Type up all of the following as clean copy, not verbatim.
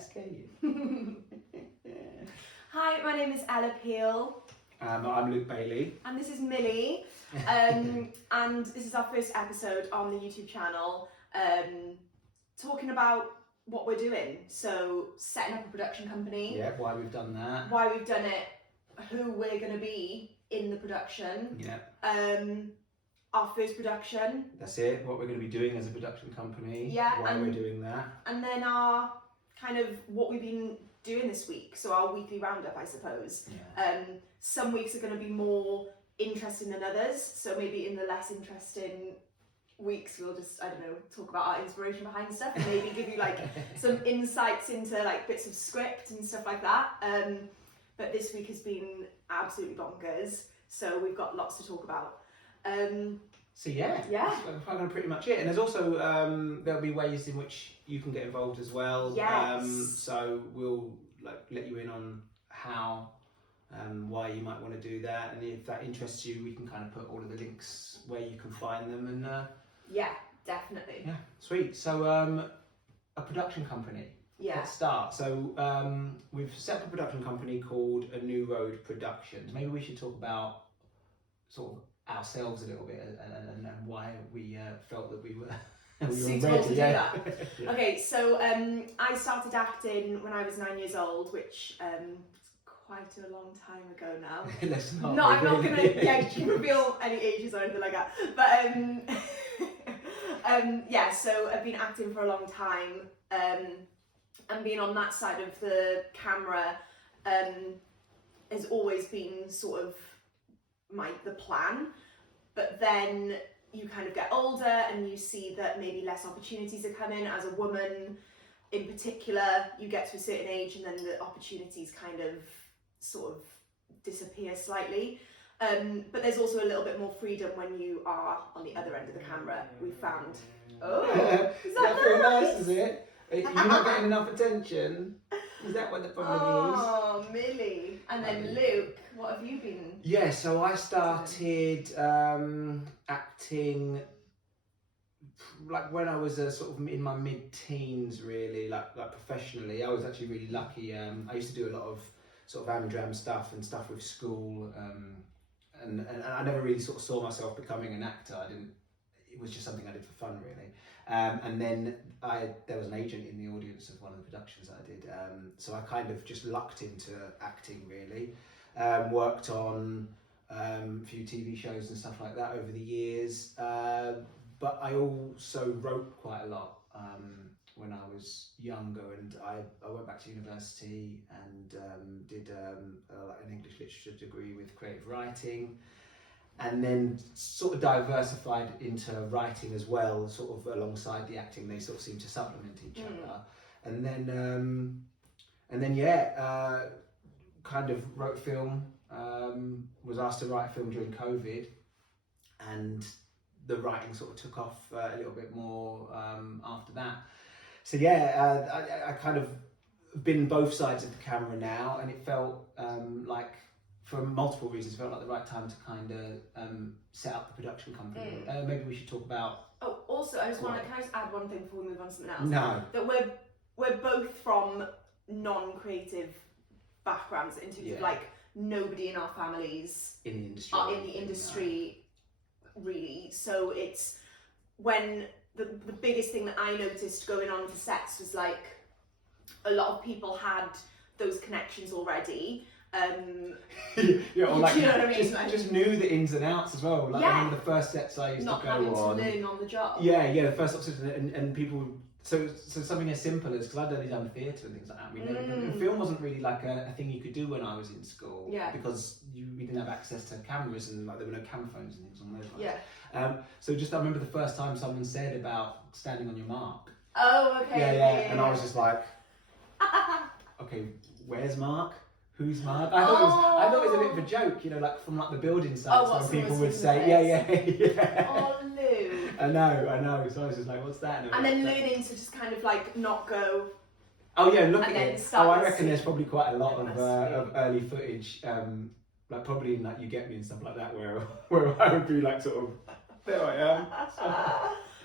scare you. Hi, my name is Ella Peel. I'm Luke Bailey. And this is Millie. And this is our first episode on the YouTube channel, talking about what we're doing. So, setting up a production company. Yeah, why we've done that. Why we've done it, who we're going to be in the production. Yeah. Our first production. That's it, what we're going to be doing as a production company. Yeah. Why we're doing that. And then our kind of what we've been doing this week. So our weekly roundup, I suppose. Yeah. Some weeks are going to be more interesting than others. So maybe in the less interesting weeks, we'll just, I don't know, talk about our inspiration behind stuff and maybe give you like some insights into like bits of script and stuff like that. But this week has been absolutely bonkers. So we've got lots to talk about. So yeah, that's kind of pretty much it. And there's also there'll be ways in which you can get involved as well. Yes. So we'll let you in on how, why you might want to do that, and if that interests you, we can kind of put all of the links where you can find them. And yeah, definitely. Yeah, sweet. So a production company. Yeah. Let's start. So we've set up a production company called A New Road Productions. Maybe we should talk about sort of ourselves a little bit and why we felt that we were suitable ready. to do that. Yeah. Okay, so I started acting when I was 9 years old, which is quite a long time ago now. Let's not. No, I'm not gonna reveal any ages or anything like that. But yeah, so I've been acting for a long time, and being on that side of the camera has always been sort of the plan. But then you kind of get older and you see that maybe less opportunities are coming. As a woman in particular, you get to a certain age and then the opportunities kind of sort of disappear slightly. But there's also a little bit more freedom when you are on the other end of the camera, we found. Oh, is that very nice, is it? You're not getting enough attention. Is that what the problem is? Oh, Millie. And then Luke, what have you been? Yeah, so I started acting like when I was sort of in my mid-teens, really, like professionally. I was actually really lucky. I used to do a lot of sort of Amdram stuff and stuff with school, and I never really sort of saw myself becoming an actor. It was just something I did for fun, really. And then there was an agent in the audience of one of the productions that I did, so I kind of just lucked into acting, really. Worked on a few TV shows and stuff like that over the years, but I also wrote quite a lot when I was younger, and I went back to university and did an English literature degree with creative writing, and then sort of diversified into writing as well, sort of alongside the acting. They sort of seem to supplement each other. And then yeah, kind of wrote film, was asked to write a film during COVID, and the writing sort of took off a little bit more after that. So yeah, I kind of been both sides of the camera now, and it felt like, for multiple reasons, felt like the right time to kind of set up the production company. Maybe we should talk about. Oh, also, I just want to, can I just add one thing before we move on to something else? No. That we're both from non-creative backgrounds, in terms of like nobody in our families in the industry are in the industry, really. So it's when the biggest thing that I noticed going on to sets was like a lot of people had those connections already. Yeah, or like, you know what I mean? Just knew the ins and outs as well. Like, one of the first sets I used not to go having on. to learn on the job. Yeah, the first sets, and people. So something as simple as, because I'd only done theatre and things like that. And film wasn't really like a thing you could do when I was in school. Yeah. Because we didn't have access to cameras, and like there were no camera phones and things on those lines. Yeah. So just I remember the first time someone said about standing on your mark. Oh, okay. Yeah. And I was just like, okay, where's Mark? Who's Mark? I thought it was a bit of a joke, you know, like from like the building sites, when people would say, yeah. Oh, Lou. I know. So I was just like, what's that? And then learning to just kind of like not go. Oh yeah, look at it. Oh, I reckon see. there's probably quite a lot of early footage, like probably in like You Get Me and stuff like that, where I would be like sort of, there I am.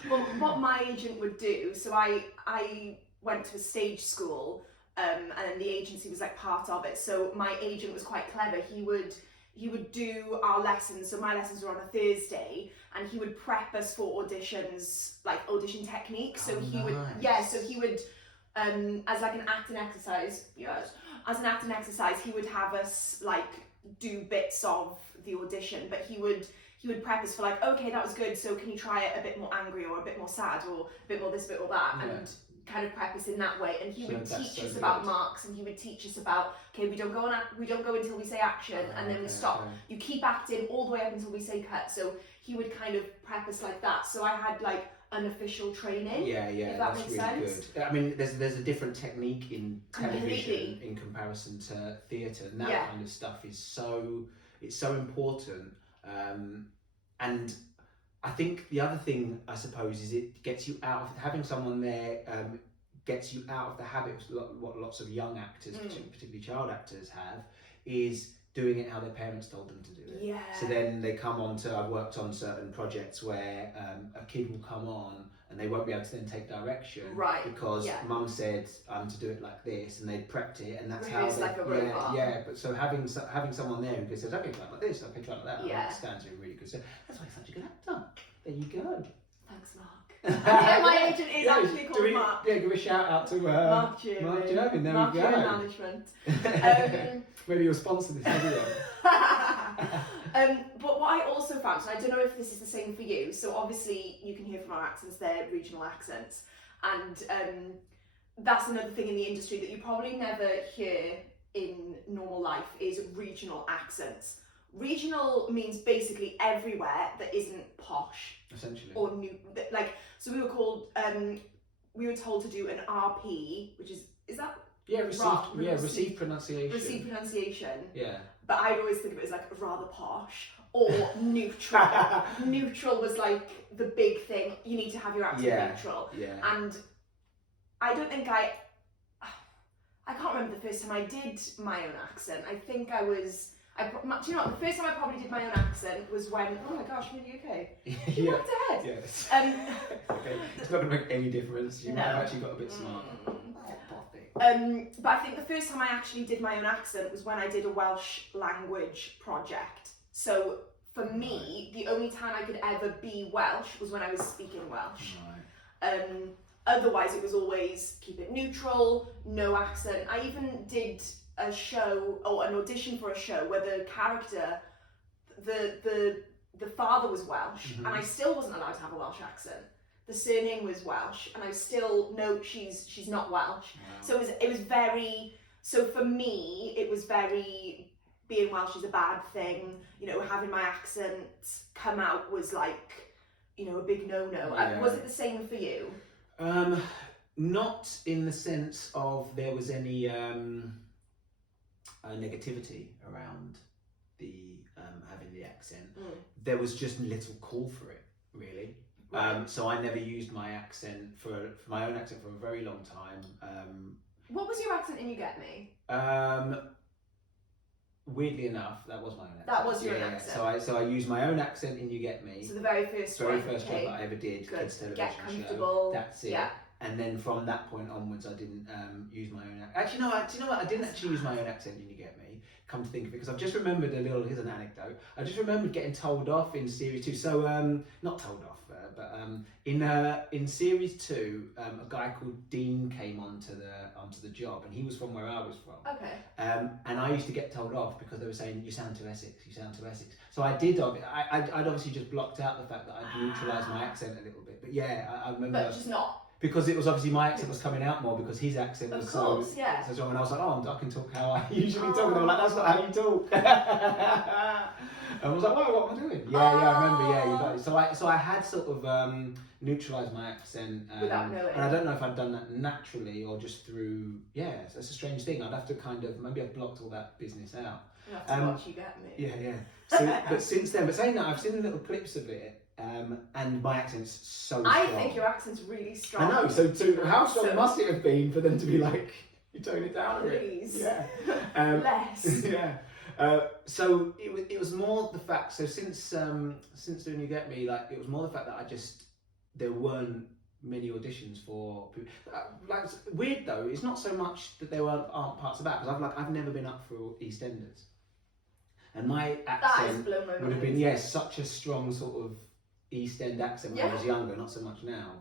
Well, what my agent would do, so I went to a stage school, and then the agency was like part of it. So my agent was quite clever. He would do our lessons. So my lessons were on a Thursday, and he would prep us for auditions, like audition techniques. So he would, so he would, as like an acting exercise, as an acting exercise, he would have us like do bits of the audition, but he would prep us for like, okay, that was good, so can you try it a bit more angry or a bit more sad or a bit more this, a bit more that, and kind of prep us in that way. And he would teach us about marks, and he would teach us about, okay, we don't go until we say action, and then we stop. You keep acting all the way up until we say cut. So he would kind of prep us like that. So I had like unofficial training. If that makes really sense. Good. I mean, there's a different technique in television in comparison to theatre, and that kind of stuff is so important. And I think the other thing, I suppose, is it gets you out of having someone there. Gets you out of the habits. What lots of young actors, particularly child actors, have is doing it how their parents told them to do it. Yeah. So then they come on to, I've worked on certain projects where a kid will come on and they won't be able to then take direction, because mum said to do it like this, and they'd prepped it, and that's how they, like a robot. But so having someone there who says, okay, try it like this, okay, try it like that, I understand, so really good. So that's why he's such a good actor. There you go. Thanks, Mark. My agent is actually called Mark. Yeah, give a shout out to Mark Jim. Mark Jim, there Mark we go. Management. Maybe you'll sponsor this video. But what I also found, so I don't know if this is the same for you, so obviously you can hear from our accents, they're regional accents, and that's another thing in the industry that you probably never hear in normal life is regional accents. Regional means basically everywhere that isn't posh, essentially, or new. Like, so we were told to do an RP, which is that received pronunciation. Received pronunciation. Yeah. But I'd always think of it as like rather posh or neutral. Neutral was like the big thing. You need to have your accent neutral. Yeah. And I don't think I can't remember the first time I did my own accent. I think do you know what? The first time I probably did my own accent was when, oh my gosh, I'm in the UK. You walked ahead. Yes. Okay. It's not going to make any difference. You might have actually got a bit smart. But I think the first time I actually did my own accent was when I did a Welsh language project. So for me, the only time I could ever be Welsh was when I was speaking Welsh. Right. Otherwise, it was always keep it neutral, no accent. I even did a show or an audition for a show where the character, the father was Welsh, and I still wasn't allowed to have a Welsh accent. The surname was Welsh, and I still know she's not Welsh. Wow. So it was very. So for me, it was very, being Welsh is a bad thing. You know, having my accent come out was like, you know, a big no-no. Yeah. Was it the same for you? Not in the sense of there was any negativity around the having the accent. There was just little call for it, really. So I never used my accent for my own accent for a very long time. What was your accent in You Get Me? Weirdly enough, that was my own accent. That was your own accent. So I used my own accent in You Get Me. So the very first job that I ever did, kids television Get comfortable. Show. That's it. Yeah. And then from that point onwards, I didn't use my own accent. Actually, no, do you know what? I didn't actually use my own accent in You Get Me. Come to think of it, because I've just remembered here's an anecdote. I just remembered getting told off in series 2. So not told off, but in series 2, a guy called Dean came onto the job, and he was from where I was from. Okay. And I used to get told off because they were saying, "You sound too Essex. You sound too Essex." So I did. I'd obviously just blocked out the fact that I'd neutralised my accent a little bit. But yeah, I remember. But just not. Because it was obviously my accent was coming out more because his accent was so strong, and I was like, oh, I can talk how I usually talk, and they were like, that's not how you talk. And I was like, whoa, what am I doing? Yeah, I remember. Yeah, you got it. So I had sort of neutralised my accent, without knowing. and I don't know if I'd done that naturally or just through. Yeah, it's a strange thing. I'd have to kind of maybe I've blocked all that business out. You have to watch You Get Me. Yeah. So, but since then, saying that, I've seen little clips of it. And my accent's so strong. I think your accent's really strong. I know, so how strong must it have been for them to be like, you tone it down a bit? Please. Yeah. Less. Yeah. So it was more the fact, so since doing You Get Me, like, it was more the fact that there weren't many auditions for people. Like, it's weird though, it's not so much that there aren't parts about, because I've never been up for EastEnders, and my accent would have been such a strong sort of East End accent when I was younger, not so much now,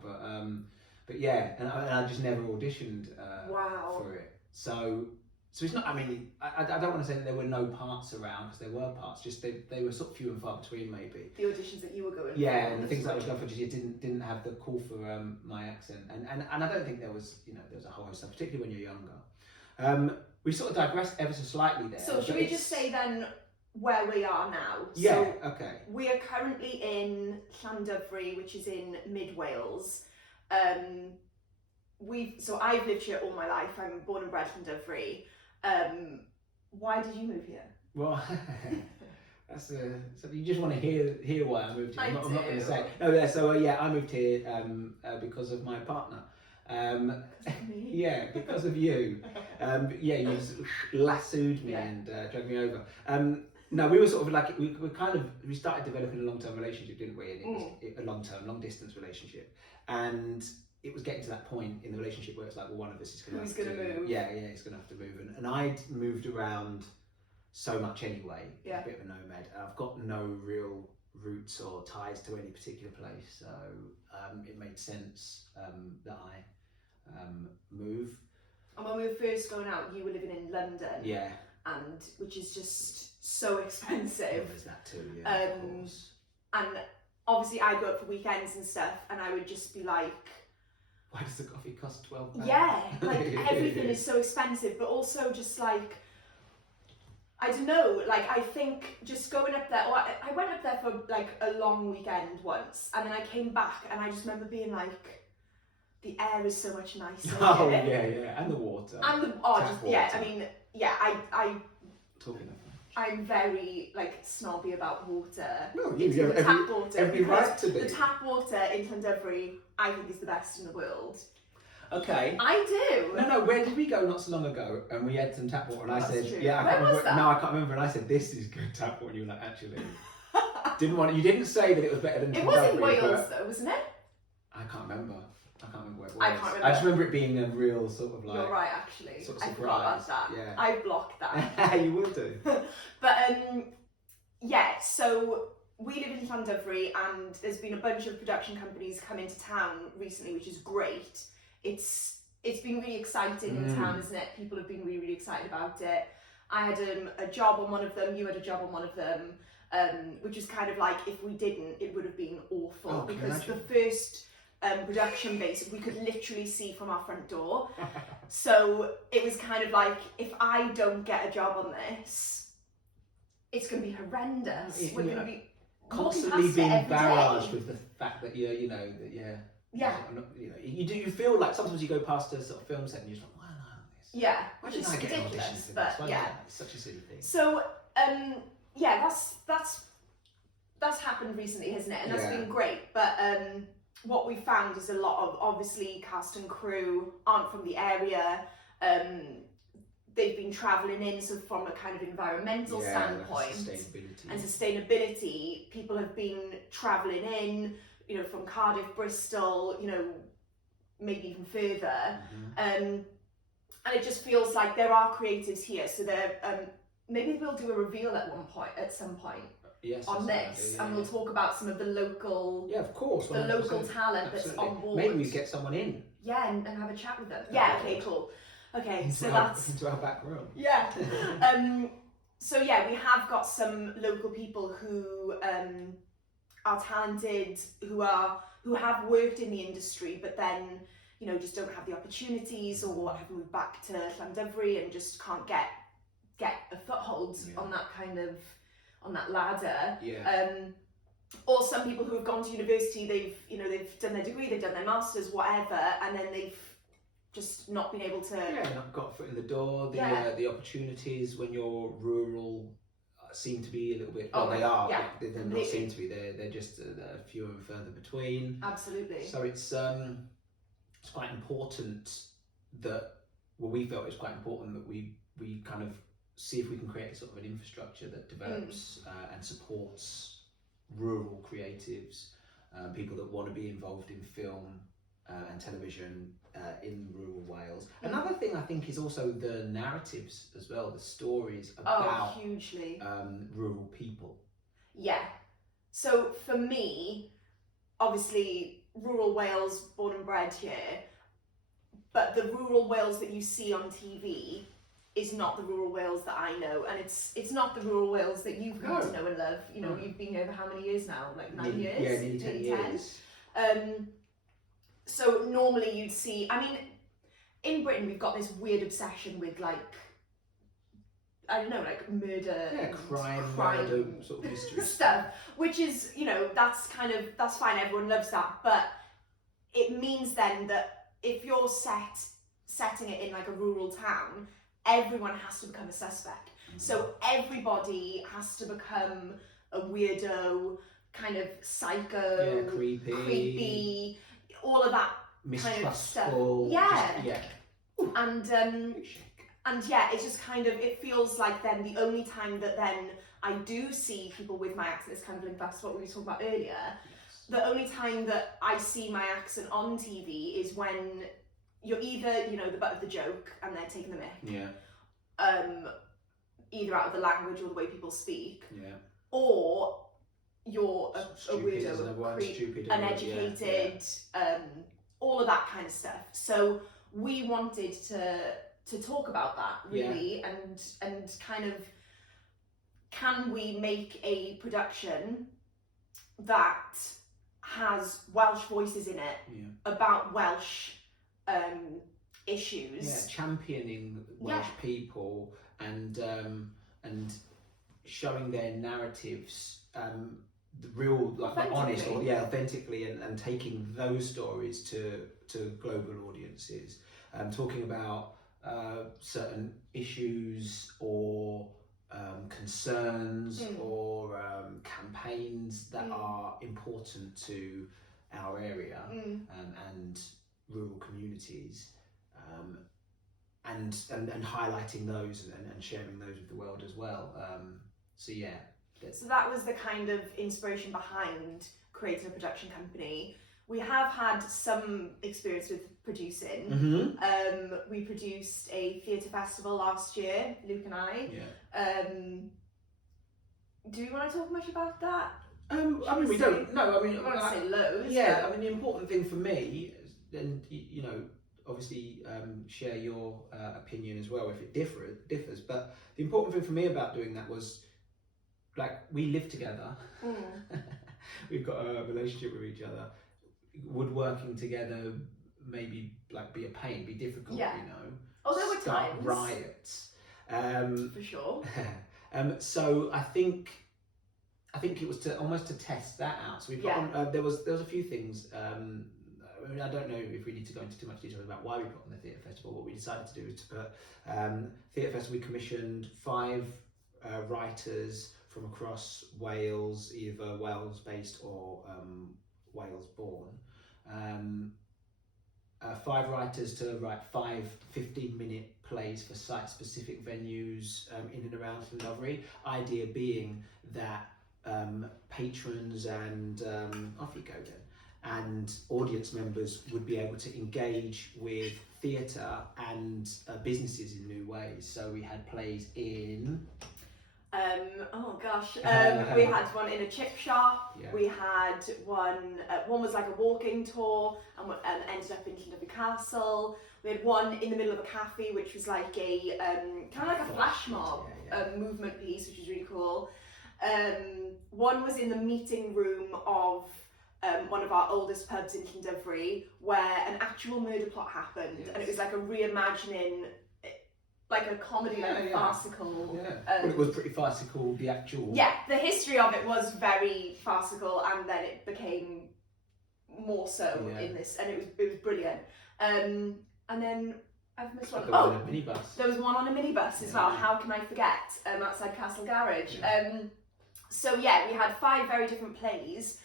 but yeah, and I just never auditioned for it. So it's not. I mean, I don't want to say that there were no parts around, because there were parts. Just they were sort of few and far between, maybe. The auditions that you were going. Yeah, and the things that I was going for just didn't have the call for my accent, and I don't think there was a whole host of stuff, particularly when you're younger. We sort of digressed ever so slightly there. So should we just say then where we are now? Yeah. So okay. We are currently in Llandovery, which is in mid Wales. I've lived here all my life. I'm born and bred Llandovery. Why did you move here? Well, so you just want to hear why I moved here. I'm not going to say. No, so I moved here because of my partner. Yeah, because of you. You sort of lassoed me and dragged me over. No, we were sort of like we started developing a long-term relationship, didn't we? And it was a long-distance relationship, and it was getting to that point in the relationship where it's like, well, one of us is going to move. Yeah, it's going to have to move, and I'd moved around so much anyway. A bit of a nomad. I've got no real roots or ties to any particular place, so it made sense that I move. And when we were first going out, you were living in London. Yeah. And which is just so expensive. Well, there's that too, yeah. Of course. And obviously I'd go out for weekends and stuff, and I would just be like, why does the coffee cost £12? Yeah, like everything is so expensive, but also just like, I don't know, like I think just going up there, I went up there for like a long weekend once, and then I came back and I just remember being like, the air is so much nicer. Oh yeah, and the water. And the water. I mean, I talking of. I'm very like snobby about water. No, you have tap water. Every right to be. The tap water in Llandovery, I think, is the best in the world. Okay. I do. No, where did we go not so long ago? And we had some tap water, and I said, true. I can't remember. No, I can't remember. And I said, this is good tap water. And you were like, actually, you didn't say that it was better than. It was in Wales, though, wasn't it? I can't remember. I can't remember where it was. I can't remember. I just remember it being a real sort of like. You're right, actually. Sort of I forgot about that. Yeah. I blocked that. You will do. But so we live in Llandovery, and there's been a bunch of production companies come into town recently, which is great. It's been really exciting in town, isn't it? People have been really, really excited about it. I had a job on one of them. You had a job on one of them, which was kind of like, if we didn't, it would have been awful, because the first production base we could literally see from our front door. So it was kind of like, if I don't get a job on this, it's going to be horrendous. We're going to be constantly being barraged with the fact that you feel like sometimes you go past a sort of film set and you're just like, why am I on this? Yeah, why which is ridiculous, but it's such a silly thing. So that's happened recently, hasn't it? And that's been great, but what we found is a lot of, obviously, cast and crew aren't from the area. They've been travelling in, so from a kind of environmental standpoint and sustainability, people have been travelling in, from Cardiff, Bristol, maybe even further. And it just feels like there are creatives here, so they're maybe we'll do a reveal at some point. Yes, on this, and we'll talk about some of the local, of course, the local talent that's on board. Maybe we get someone in. Yeah, and have a chat with them. Okay, cool. Okay, so that's into our back room. Yeah. So we have got some local people who are talented, who have worked in the industry, but then just don't have the opportunities, or have moved back to Llandovery and just can't get a foothold on that kind of. On that ladder, or some people who have gone to university, they've done their degree, they've done their masters, whatever, and then they've just not been able to. Not got a foot in the door. The opportunities when you're rural seem to be a little bit. Well, they are. Yeah, they're not seem to be. They're just fewer and further between. Absolutely. So it's quite important that. Well, we felt it's quite important that we kind of. See if we can create sort of an infrastructure that develops and supports rural creatives, people that want to be involved in film, and television in rural Wales. Another thing I think is also the narratives as well, the stories about hugely rural people. Yeah. So for me, obviously rural Wales, born and bred here, but the rural Wales that you see on TV is not the rural Wales that I know, and it's not the rural Wales that you've come to know and love. You know, you've been here for how many years now? Like 9 years? Yeah, nearly 10 years. So normally you'd see, I mean, in Britain we've got this weird obsession with like, I don't know, like murder, crime, murder, sort of mystery stuff, which is, you know, that's fine, everyone loves that, but it means then that if you're setting it in like a rural town, everyone has to become a suspect. So everybody has to become a weirdo, kind of psycho, creepy, all of that kind of stuff. And yeah, it's just kind of, it feels like then the only time that then I do see people with my accent, is kind of like, that's what we were talking about earlier, the only time that I see my accent on TV is when you're either, you know, the butt of the joke and they're taking the mick, either out of the language or the way people speak, or you're a weirdo, a creep, uneducated, all of that kind of stuff. So we wanted to talk about that really, and kind of, can we make a production that has Welsh voices in it about Welsh issues, championing Welsh people and showing their narratives, the real, like honest, or authentically, and taking those stories to global audiences, talking about certain issues or concerns or campaigns that are important to our area and rural communities, and highlighting those and sharing those with the world as well. So that was the kind of inspiration behind creating a production company. We have had some experience with producing. We produced a theatre festival last year, Luke and I. Do you want to talk much about that? I mean, we don't. No, I mean, I want to say loads. Yeah, I mean, the important thing for me, and you know, obviously, share your opinion as well if it differs. But the important thing for me about doing that was, like, we live together. We've got a relationship with each other. Woodworking together maybe like be a pain, be difficult, you know. Oh, there were times. Riots. For sure. So I think it was almost to test that out. So we put on, there was a few things. I mean, I don't know if we need to go into too much detail about why we put on the theatre festival. What we decided to do is to put theatre festival. We commissioned 5 writers from across Wales, either Wales based or Wales born. 5 writers to write 5 15-minute plays for site-specific venues in and around Llandovery. Idea being that patrons and off you go then, and audience members would be able to engage with theatre and businesses in new ways. So we had plays in. We had one in a chip shop. We had one was like a walking tour and ended up in Llandovery Castle. We had one in the middle of a cafe, which was like a kind of like a flash mob movement piece, which was really cool. One was in the meeting room of one of our oldest pubs in Llandovery, where an actual murder plot happened, and it was like a reimagining, like a comedy, like a farcical. Well, it was pretty farcical, the actual. Yeah, the history of it was very farcical, and then it became more so in this, and it was brilliant. And then I've missed one. On a minibus. There was one on a minibus as well. How can I forget? Outside Castle Garage. So we had 5 very different plays,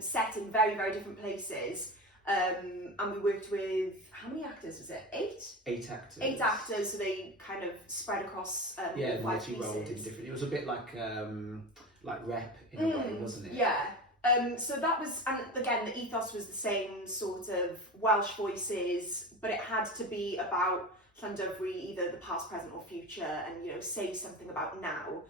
set in very, very different places. And we worked with, how many actors was it? 8? 8 actors. 8 actors, so they kind of spread across 5 pieces. Rolled in different. It was a bit like rep in a way, wasn't it? Yeah. So that was, and again, the ethos was the same, sort of Welsh voices, but it had to be about Llandovery, either the past, present or future, and, you know, say something about now.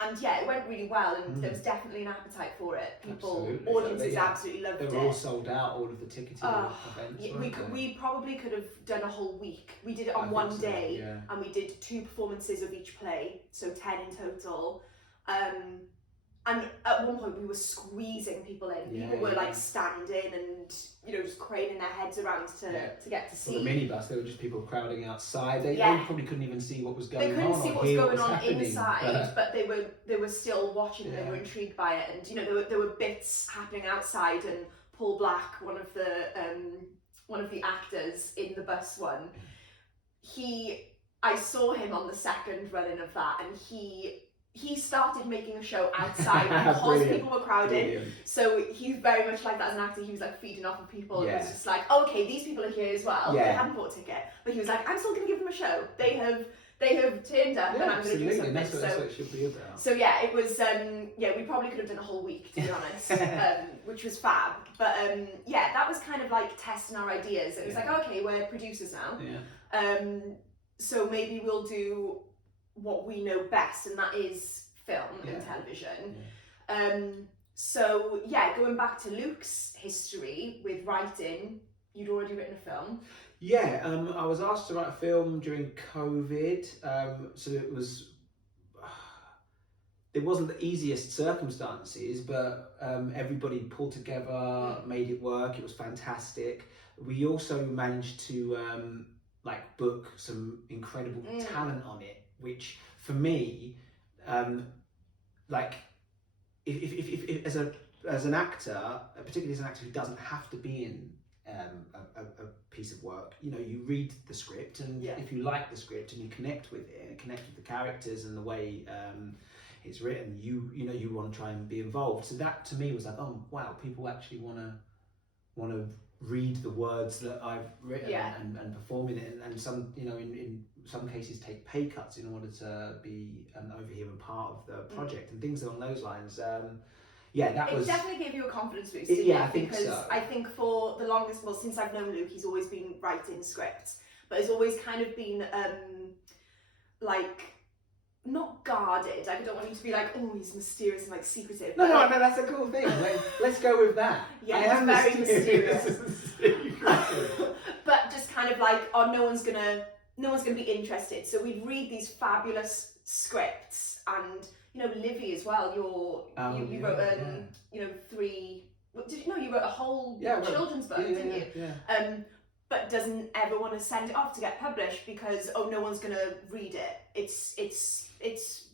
And yeah, it went really well, and there was definitely an appetite for it. Audiences absolutely loved it. They were all sold out, all of the ticketed events. Yeah, we probably could have done a whole week. We did it on one day, and we did 2 performances of each play, so 10 in total. And at one point we were squeezing people in. People were like standing and, you know, just craning their heads around to get to see. On the minibus, there were just people crowding outside. They probably couldn't even see what was going on. They couldn't see what was going on happening, inside, but they were still watching. They were intrigued by it, and, you know, there were bits happening outside. And Paul Black, one of the actors in the bus one, I saw him on the second running of that, and he started making a show outside because people were crowding. Brilliant. So he's very much like that as an actor. He was like feeding off of people. It was just like, oh, okay, these people are here as well. They hadn't bought a ticket, but he was like, I'm still going to give them a show. They have turned up, and I'm going to do something. That's what it should be about. So yeah, it was. We probably could have done a whole week, to be honest, which was fab. But yeah, that was kind of like testing our ideas. It was like, okay, we're producers now. So maybe we'll do what we know best, and that is film and television. So yeah, going back to Luke's history with writing, you'd already written a film. I was asked to write a film during COVID, so it wasn't the easiest circumstances, but everybody pulled together, made it work. It was fantastic. We also managed to book some incredible talent on it, which for me, if as an actor, particularly as an actor who doesn't have to be in a piece of work, you know, you read the script, and if you like the script and you connect with it, connect with the characters and the way it's written, you want to try and be involved. So that to me was like, oh wow, people actually want to read the words that I've written and perform in it, and some, you know, in some cases take pay cuts in order to be over here and part of the project and things along those lines. It definitely gave you a confidence boost, didn't it? I think because so. I think for the longest, since I've known Luke, he's always been writing scripts, but it's always kind of been not guarded. I don't want him to be like, oh, he's mysterious and like secretive. No, that's a cool thing. Let's go with that. Yeah, he's very mysterious. But just kind of like, oh, no one's gonna be interested. So we'd read these fabulous scripts, and, you know, Livy as well. You wrote you wrote a whole children's book, didn't you? Yeah. But doesn't ever want to send it off to get published because, oh, no one's gonna read it. It's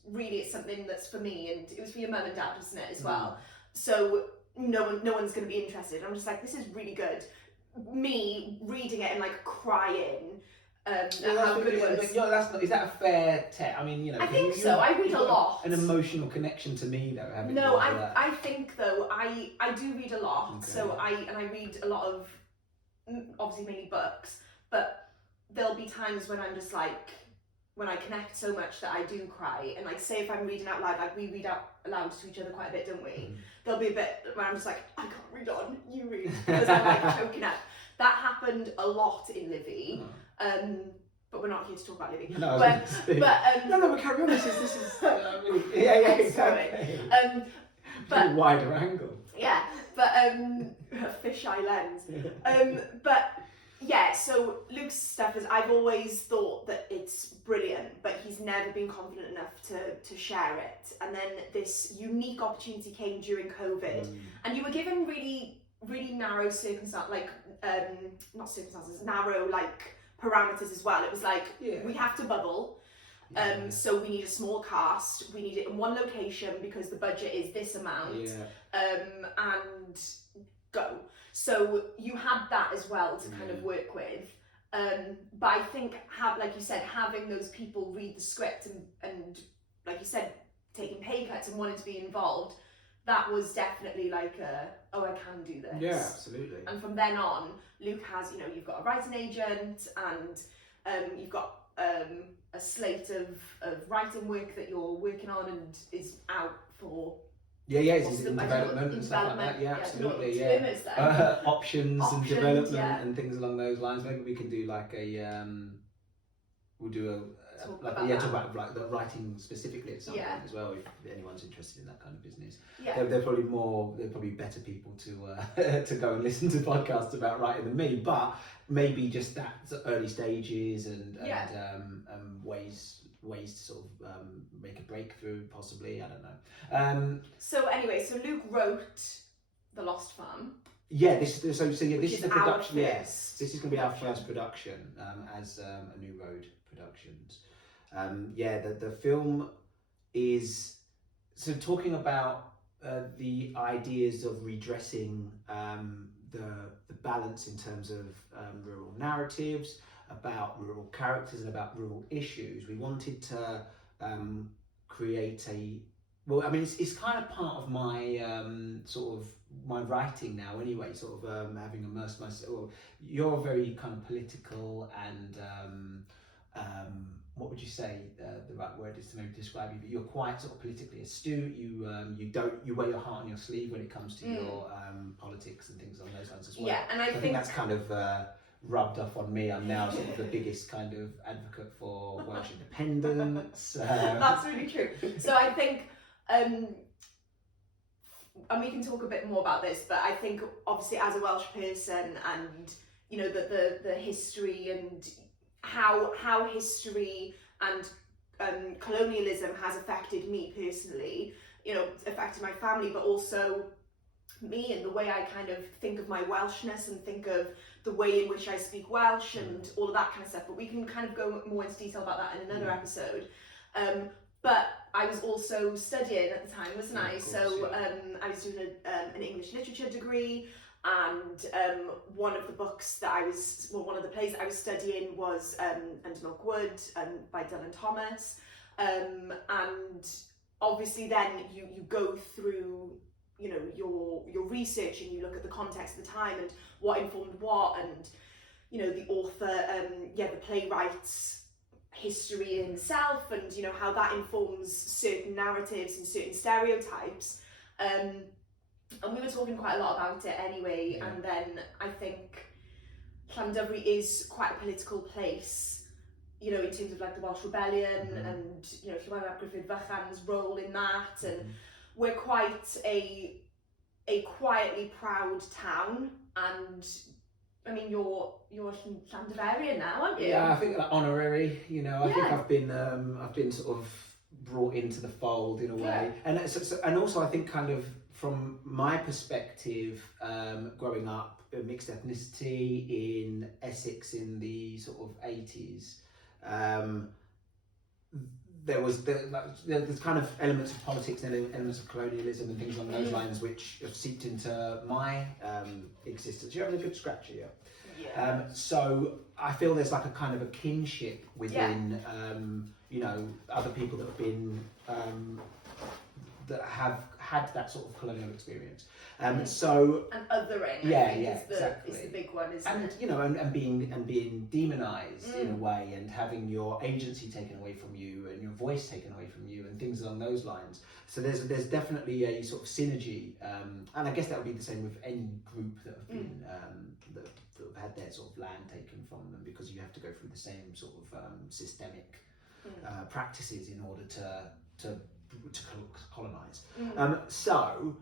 really something that's for me, and it was for your mum and dad, wasn't it, as well? So no one's gonna be interested. I'm just like, this is really good. Me reading it and like crying. Is that a fair test? I mean, you know, I think so. I read a lot. An emotional connection to me, though. I think though I do read a lot. Okay. So I read a lot of, obviously mainly books, but there'll be times when I'm just like, when I connect so much that I do cry, and like, say if I'm reading out loud, like we read out loud to each other quite a bit, don't we? There'll be a bit where I'm just like, I can't read on, you read, because I'm like choking up. That happened a lot in Livy. But we're not here to talk about Livy. No, but carry on. This is exactly. But wider angle. Yeah, but a fisheye lens. But yeah, so Luke's stuff is, I've always thought that it's brilliant, but he's never been confident enough to share it. And then this unique opportunity came during COVID, and you were given really, really narrow narrow like parameters as well. It was like, we have to bubble. So we need a small cast, we need it in one location because the budget is this amount, and go. So you had that as well to kind of work with. But I think, like you said, having those people read the script and like you said, taking pay cuts and wanting to be involved, that was definitely like I can do this. Yeah, absolutely. And from then on, Luke has, you've got a writing agent, and you've got a slate of writing work that you're working on and is out for It's in development and stuff like that. Yeah, absolutely. Yeah, options and development and things along those lines. Maybe we can do like a we'll do talk about like the writing specifically at some point as well, if anyone's interested in that kind of business. They're probably better people to go and listen to podcasts about writing than me, but maybe just that early stages and ways to sort of make a breakthrough, possibly. I don't know. So Luke wrote The Lost Farm. This is the production. Yes, this is going to be our first production as a New Road Productions. The film is talking about the ideas of redressing the balance in terms of rural narratives, about rural characters and about rural issues. We wanted to create it's kind of part of my sort of my writing now anyway, sort of having immersed myself. You're very kind of political and what would you say the right word is to maybe describe you, but you're quite sort of politically astute. You wear your heart on your sleeve when it comes to your politics and things along those lines as well. Yeah, and I think that's kind of rubbed off on me. I'm now sort of the biggest kind of advocate for Welsh independence. That's really true. So I think, and we can talk a bit more about this, but I think obviously as a Welsh person, and you know the history and how history and colonialism has affected me personally, affected my family, but also me and the way I kind of think of my Welshness and think of the way in which I speak Welsh and all of that kind of stuff. But we can kind of go more into detail about that in another episode. But I was also studying at the time, wasn't I? Course, so I was doing an English literature degree, and one of the plays that I was studying was Under Milk Wood by Dylan Thomas, and obviously then you go through your research and you look at the context of the time and what informed what, and the author the playwright's history himself, and how that informs certain narratives and certain stereotypes, and we were talking quite a lot about it anyway. And then I think Llandovery is quite a political place, in terms of like the Welsh Rebellion and Llywelyn ap Gruffydd Vychan's role in that, and we're quite a quietly proud town. And I mean, you're Llandoverian now, aren't you? Yeah, I think like honorary. I think I've been sort of brought into the fold in a way, and also I think kind of from my perspective, growing up a mixed ethnicity in Essex in the sort of 80s. There's kind of elements of politics and elements of colonialism and things along those lines which have seeped into my existence. You're having a good scratch here. Yeah. So I feel there's like a kind of a kinship within, other people that have been, that have had that sort of colonial experience. So and othering, exactly. is the big one, isn't and, it? And being demonized in a way, and having your agency taken away from you and your voice taken away from you and things along those lines. So there's definitely a sort of synergy, and I guess that would be the same with any group that have been that have had their sort of land taken from them, because you have to go through the same sort of systemic practices in order to colonize. So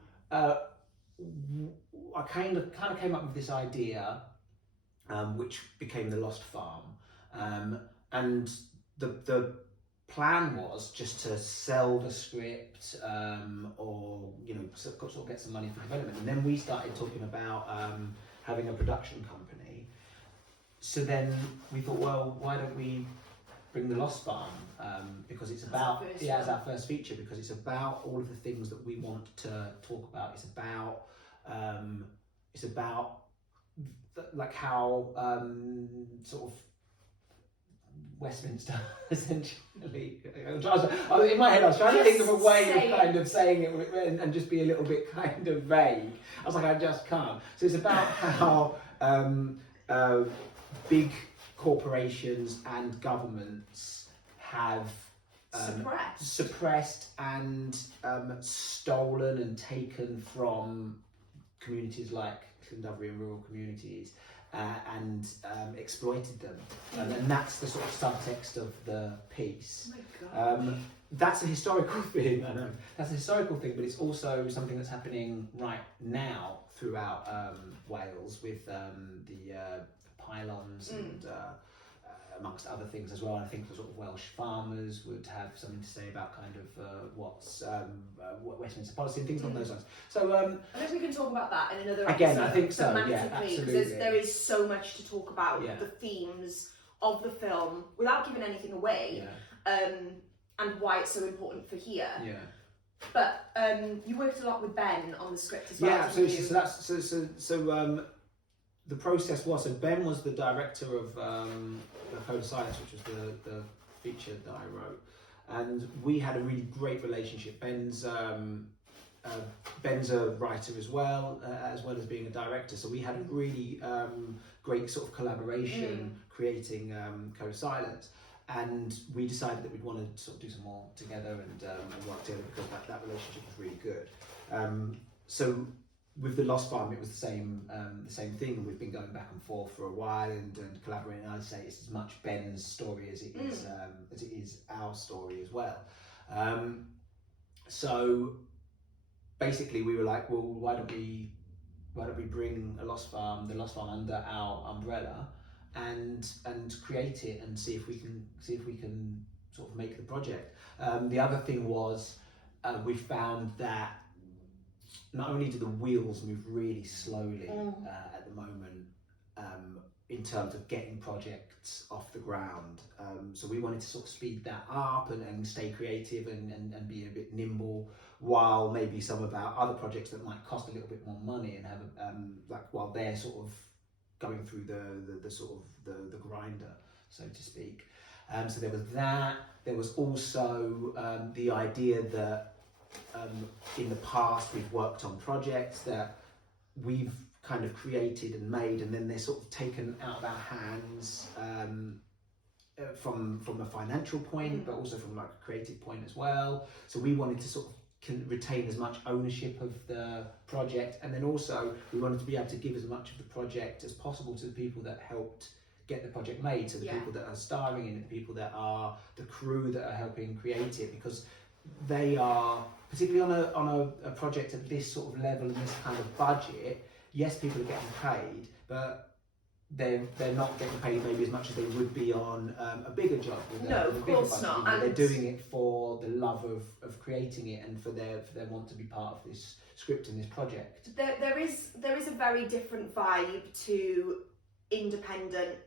I kind of came up with this idea, which became The Lost Farm, and the plan was just to sell the script, or sort of get some money for development. And then we started talking about having a production company. So then we thought, well, why don't we bring The Lost Farm, because it's about as our first feature, because it's about all of the things that we want to talk about. It's about like how sort of Westminster essentially. In my head, I was trying to think of a way of kind of saying it and just be a little bit kind of vague. I was like, I just can't. So it's about how big corporations and governments have suppressed and stolen and taken from communities like Llandovery and rural communities, and exploited them. And that's the sort of subtext of the piece. Oh my God. That's a historical thing, I know. That's a historical thing, but it's also something that's happening right now throughout Wales with the pylons and amongst other things as well. I think the sort of Welsh farmers would have something to say about kind of what's what Westminster policy and things along those lines. So I think we can talk about that in another again, episode. I think so. Yeah, Semantically, absolutely. because there is so much to talk about Yeah. the themes of the film without giving anything away, and why it's so important for here. Yeah. But you worked a lot with Ben on the script as well. Yeah, absolutely. So that's the process was, so Ben was the director of the Code of Silence, which was the feature that I wrote, and we had a really great relationship. Ben's a writer as well as being a director, so we had a really great sort of collaboration creating Code of Silence. And we decided that we'd want to sort of do some more together and work together, because that relationship was really good. So with The Lost Farm, it was the same thing, and we've been going back and forth for a while and collaborating. And I'd say it's as much Ben's story as it is our story as well. So basically, we were like, well, why don't we bring The Lost Farm under our umbrella, and create it and see if we can sort of make the project. The other thing was we found that not only do the wheels move really slowly at the moment in terms of getting projects off the ground, so we wanted to sort of speed that up and stay creative and be a bit nimble, while maybe some of our other projects that might cost a little bit more money and have while they're sort of going through the sort of the grinder, so to speak. So there was that. There was also the idea that in the past we've worked on projects that we've kind of created and made, and then they're sort of taken out of our hands from a financial point, but also from like a creative point as well. So we wanted to sort of retain as much ownership of the project, and then also we wanted to be able to give as much of the project as possible to the people that helped get the project made, so the people that are starring in it, the people that are the crew that are helping create it, because they are, particularly on a project at this sort of level and this kind of budget, yes, people are getting paid, but they're not getting paid maybe as much as they would be on a bigger job. No, of course not. They're doing it for the love of creating it, and for their want to be part of this script and this project. There is a very different vibe to independent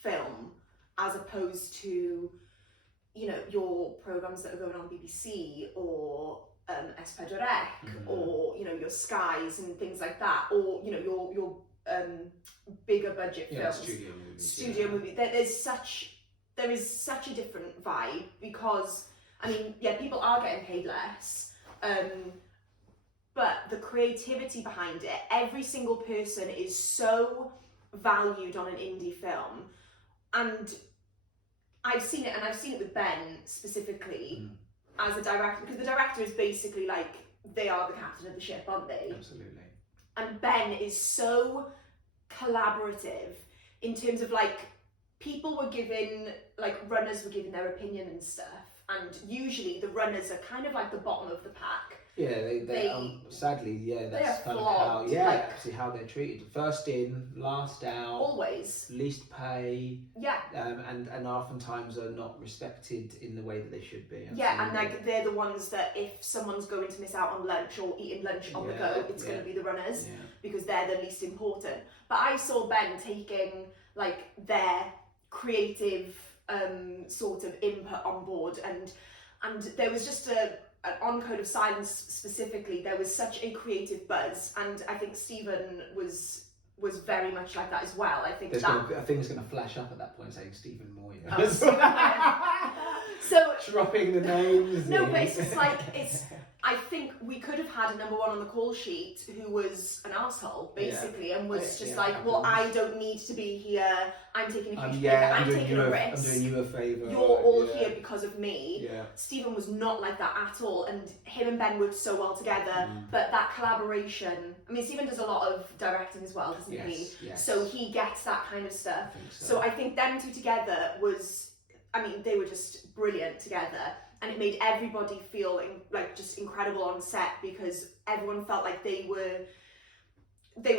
film as opposed to, you know, your programmes that are going on BBC or S4C or, you know, your Skies and things like that, or, you know, your bigger budget films, studio movies. There is such a different vibe, because I mean, yeah, people are getting paid less, but the creativity behind it, every single person is so valued on an indie film. And I've seen it, and I've seen it with Ben specifically as a director, because the director is basically like, they are the captain of the ship, aren't they? Absolutely. And Ben is so collaborative in terms of, like, people were given, like, runners were given their opinion and stuff, and usually the runners are kind of like the bottom of the pack. Yeah, they sadly, yeah, that's kind flogged, of how, actually how they're treated. First in, last out. Always. Least pay. Yeah. And oftentimes are not respected in the way that they should be. Absolutely. Yeah, and like they're the ones that if someone's going to miss out on lunch or eating lunch on the go, it's going to be the runners, because they're the least important. But I saw Ben taking like their creative sort of input on board, and there was just on Code of Silence specifically, there was such a creative buzz, and I think Stephen was very much like that as well. I think I think it's going to flash up at that point saying Stephen Moyer. Oh, So dropping the names. no, but it's just like I think we could have had a number one on the call sheet who was an arsehole, basically, and was just like, well, I don't need to be here. I'm taking a huge favour. I'm taking a risk. I'm doing you a favour. You're all here because of me. Yeah. Stephen was not like that at all, and him and Ben worked so well together. But that collaboration, I mean, Stephen does a lot of directing as well, doesn't he? Yes. So he gets that kind of stuff. I think So I think them two together was, I mean, they were just brilliant together. And it made everybody feel like just incredible on set because everyone felt like they were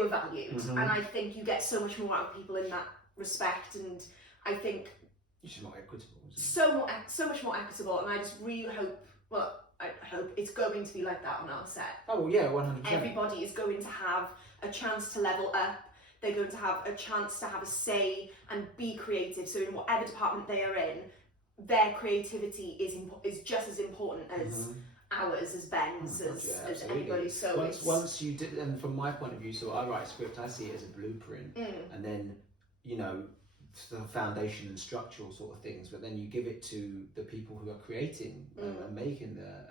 valued. And I think you get so much more out of people in that respect. And I think it's more equitable. So much more equitable. And I just really hope. Well, I hope it's going to be like that on our set. Oh yeah, 100%. Everybody is going to have a chance to level up. They're going to have a chance to have a say and be creative. So in whatever department they are in, their creativity is just as important as ours, as Ben's, as anybody. So once you did, and from my point of view, so I write a script, I see it as a blueprint, and then the foundation and structural sort of things, but then you give it to the people who are creating and making the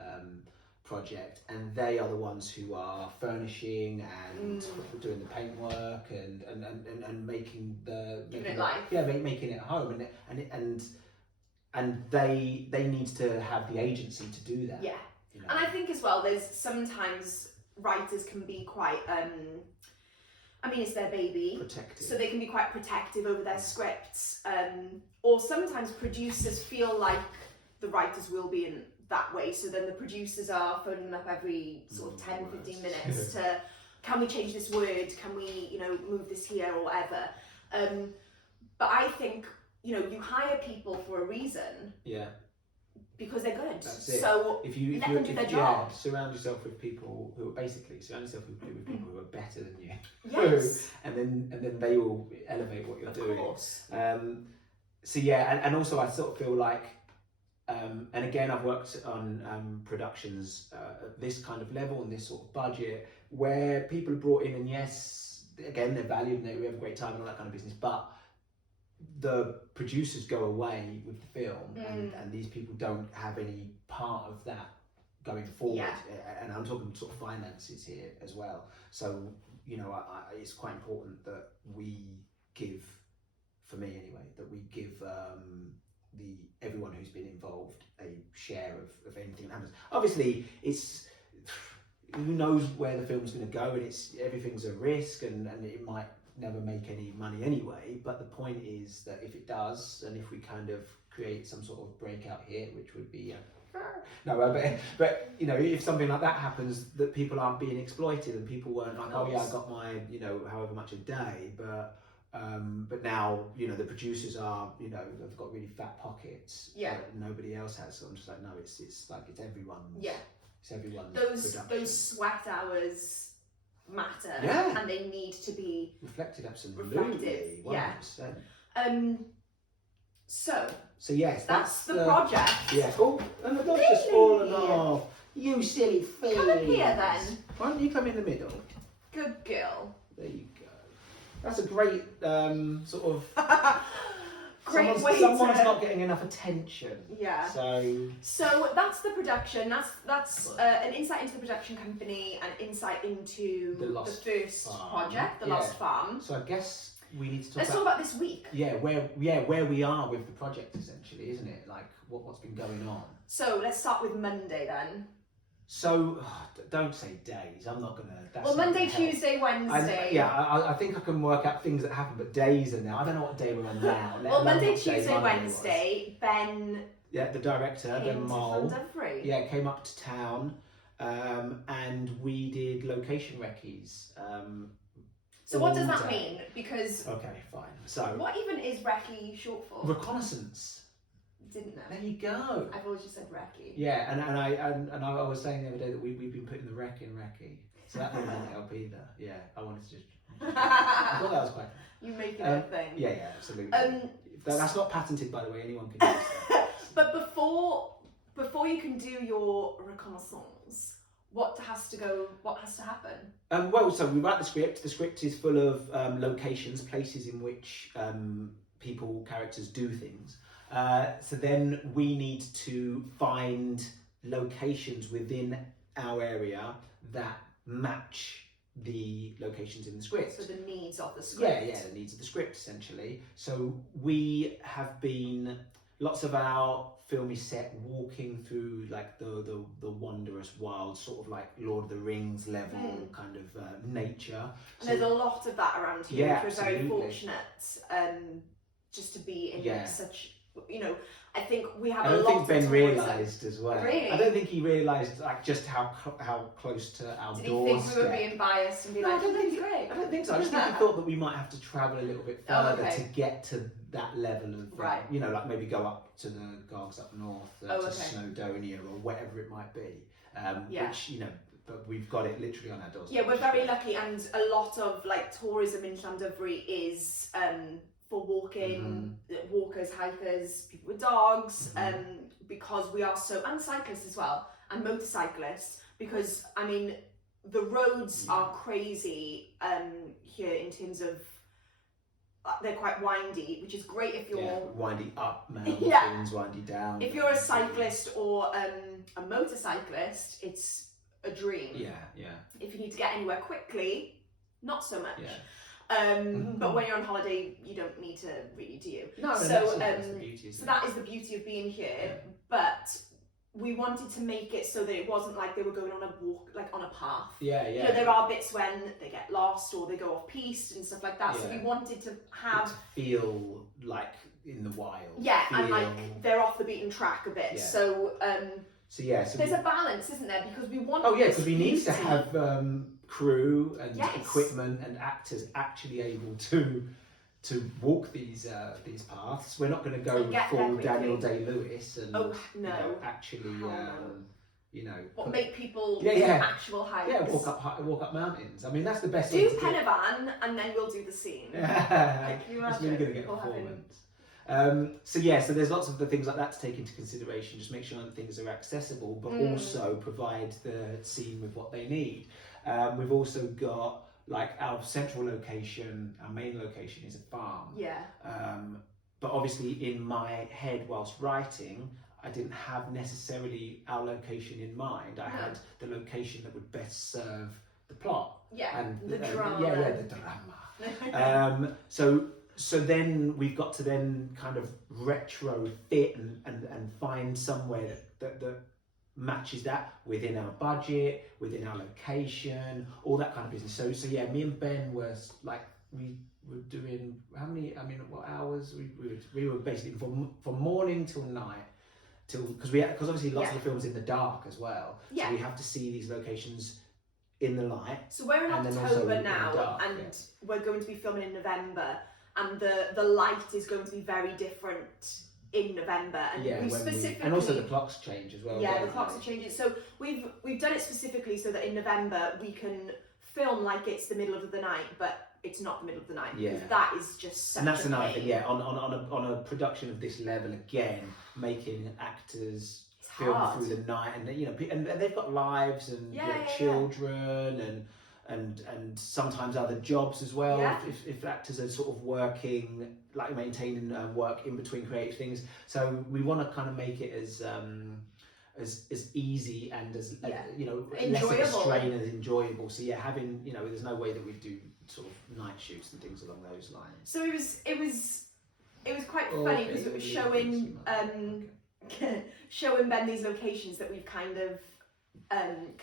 project, and they are the ones who are furnishing and doing the paintwork and making making it home, and they need to have the agency to do that. Yeah. And I think as well, there's sometimes writers can be quite, I mean, it's their baby. Protective. So they can be quite protective over their scripts. Or sometimes producers feel like the writers will be in that way. So then the producers are phoning them up every sort of 10, 15 minutes to, can we change this word? Can we, move this here or whatever? But I think, you hire people for a reason. Yeah. Because they're good. That's it. So if you let them do their job. Surround yourself with people who are better than you. Yes. and then they will elevate what you're doing. Of course. So yeah, and also I sort of feel like, and again I've worked on productions at this kind of level and this sort of budget where people are brought in, and yes, again they're valued and we have a great time and all that kind of business, but the producers go away with the film and these people don't have any part of that going forward. And I'm talking sort of finances here as well. So it's quite important that we give, for me anyway, that we give everyone who's been involved a share of anything that happens. Obviously it's who knows where the film's going to go, and everything's a risk, and it might never make any money anyway, but the point is that if it does, and if we kind of create some sort of breakout hit, which would be but if something like that happens, that people aren't being exploited and people weren't like, oh yeah, I got my however much a day, but now the producers are they've got really fat pockets that nobody else has. So I'm just like, no, it's like it's everyone's. Yeah, it's everyone's. Those sweat hours matter, and they need to be reflected. Absolutely, 100%. So yes, that's the project. Yeah. Oh, and the dog's just fallen off. You silly thing. Come up here then. Why don't you come in the middle? Good girl. There you go. That's a great sort of. Someone's not getting enough attention. Yeah. So that's the production. That's an insight into the production company and insight into the first project, the Lost Farm. So I guess we need to talk. Let's talk about this week. Yeah, where we are with the project essentially, isn't it? Like what's been going on. So let's start with Monday then. So don't say days. I'm not gonna. Well, Monday, Tuesday, Wednesday. I think I can work out things that happen, but days are now. I don't know what day we're on now. Well, Monday, Tuesday, Wednesday. Ben. Yeah, the director, Ben Mole. Yeah, came up to town, and we did location recce's. So what does that mean? Because. Okay, fine. So. What even is recce short for? Reconnaissance. Didn't know. There you go. I've always just said recce. Yeah, and I was saying the other day that we've been putting the rec in recce, so that doesn't help either. Yeah, I wanted to just. I thought that was quite. You make it a thing. Yeah, absolutely. That's not patented, by the way. Anyone can use that. But before you can do your reconnaissance, what has to happen? Well, so we write the script. The script is full of locations, places in which people, characters do things. So then we need to find locations within our area that match the locations in the script. So the needs of the script. Yeah, the needs of the script essentially. So we have been, lots of our film is set walking through like the wondrous wild, sort of like Lord of the Rings level kind of nature. And there's a lot of that around here. Yeah, We're very absolutely. fortunate just to be in such, you know, I think we have I a don't lot think of Ben realised as well. Really? I don't think he realised like just how close to our Did doorstep. he think we were being biased and be like, I don't think great? I don't think so. I just think he thought that we might have to travel a little bit further to get to that level of, you know, like maybe go up to the Gargs up north, to Snowdonia or whatever it might be. Which, you know, but we've got it literally on our doorstep. Yeah, we're very lucky, and a lot of like tourism in Llandudno is for walking, walkers, hikers, people with dogs, because we are so, and cyclists as well, and motorcyclists, because I mean the roads are crazy here in terms of they're quite windy, which is great if you're windy up mountains, windy down. If you're a cyclist or a motorcyclist, it's a dream. Yeah. If you need to get anywhere quickly, not so much. Yeah. But when you're on holiday, you don't need to really, do you? No, so that's the beauty, so that is the beauty of being here. But we wanted to make it so that it wasn't like they were going on a walk, like on a path. You know, there are bits when they get lost or they go off piste and stuff like that. So we wanted to have to feel like in the wild. And like they're off the beaten track a bit. So so there's a balance, isn't there? Because we want. Because we need to have crew and equipment and actors actually able to walk these paths. We're not going to go full Daniel Day-Lewis and you know, actually you know, make people do actual hikes. Yeah, walk up mountains. I mean, that's the best. Do Penavan and then we'll do the scene. Like, that's really going to get performance. So there's lots of the things like that to take into consideration. Just make sure that things are accessible, but also provide the scene with what they need. We've also got like our central location, our main location is a farm. But obviously in my head whilst writing, I didn't have necessarily our location in mind. I had the location that would best serve the plot. And the drama. The drama. So then we've got to then kind of retrofit and find somewhere that matches that within our budget, within our location, all that kind of business. So me and Ben were like, we were doing what hours? We were basically from morning till night, because obviously lots of the films in the dark as well. So we have to see these locations in the light. So we're in October now, and we're going to be filming in November, and the light is going to be very different in November, and we specifically, and also the clocks change as well. The clocks are changing. So we've done it specifically so that in November we can film like it's the middle of the night, but it's not the middle of the night, because that is just such and that's a another pain. thing. On a production of this level, again, making actors film through the night, and you know, and they've got lives and children and sometimes other jobs as well. If actors are sort of working, like maintaining work in between creative things, so we want to kind of make it as easy and as you know, less of a strain and enjoyable. So having, you know, there's no way that we do sort of night shoots and things along those lines. So it was quite funny because it was showing showing Ben these locations that we've kind of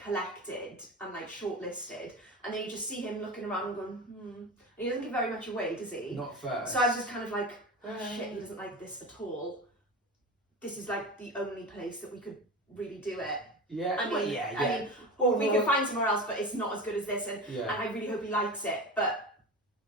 collected and like shortlisted, and then you just see him looking around and going, and he doesn't give very much away, does he? Not first. So I was just kind of like, shit, he doesn't like this at all. This is like the only place that we could really do it. I mean, or we could find somewhere else, but it's not as good as this, and I really hope he likes it. But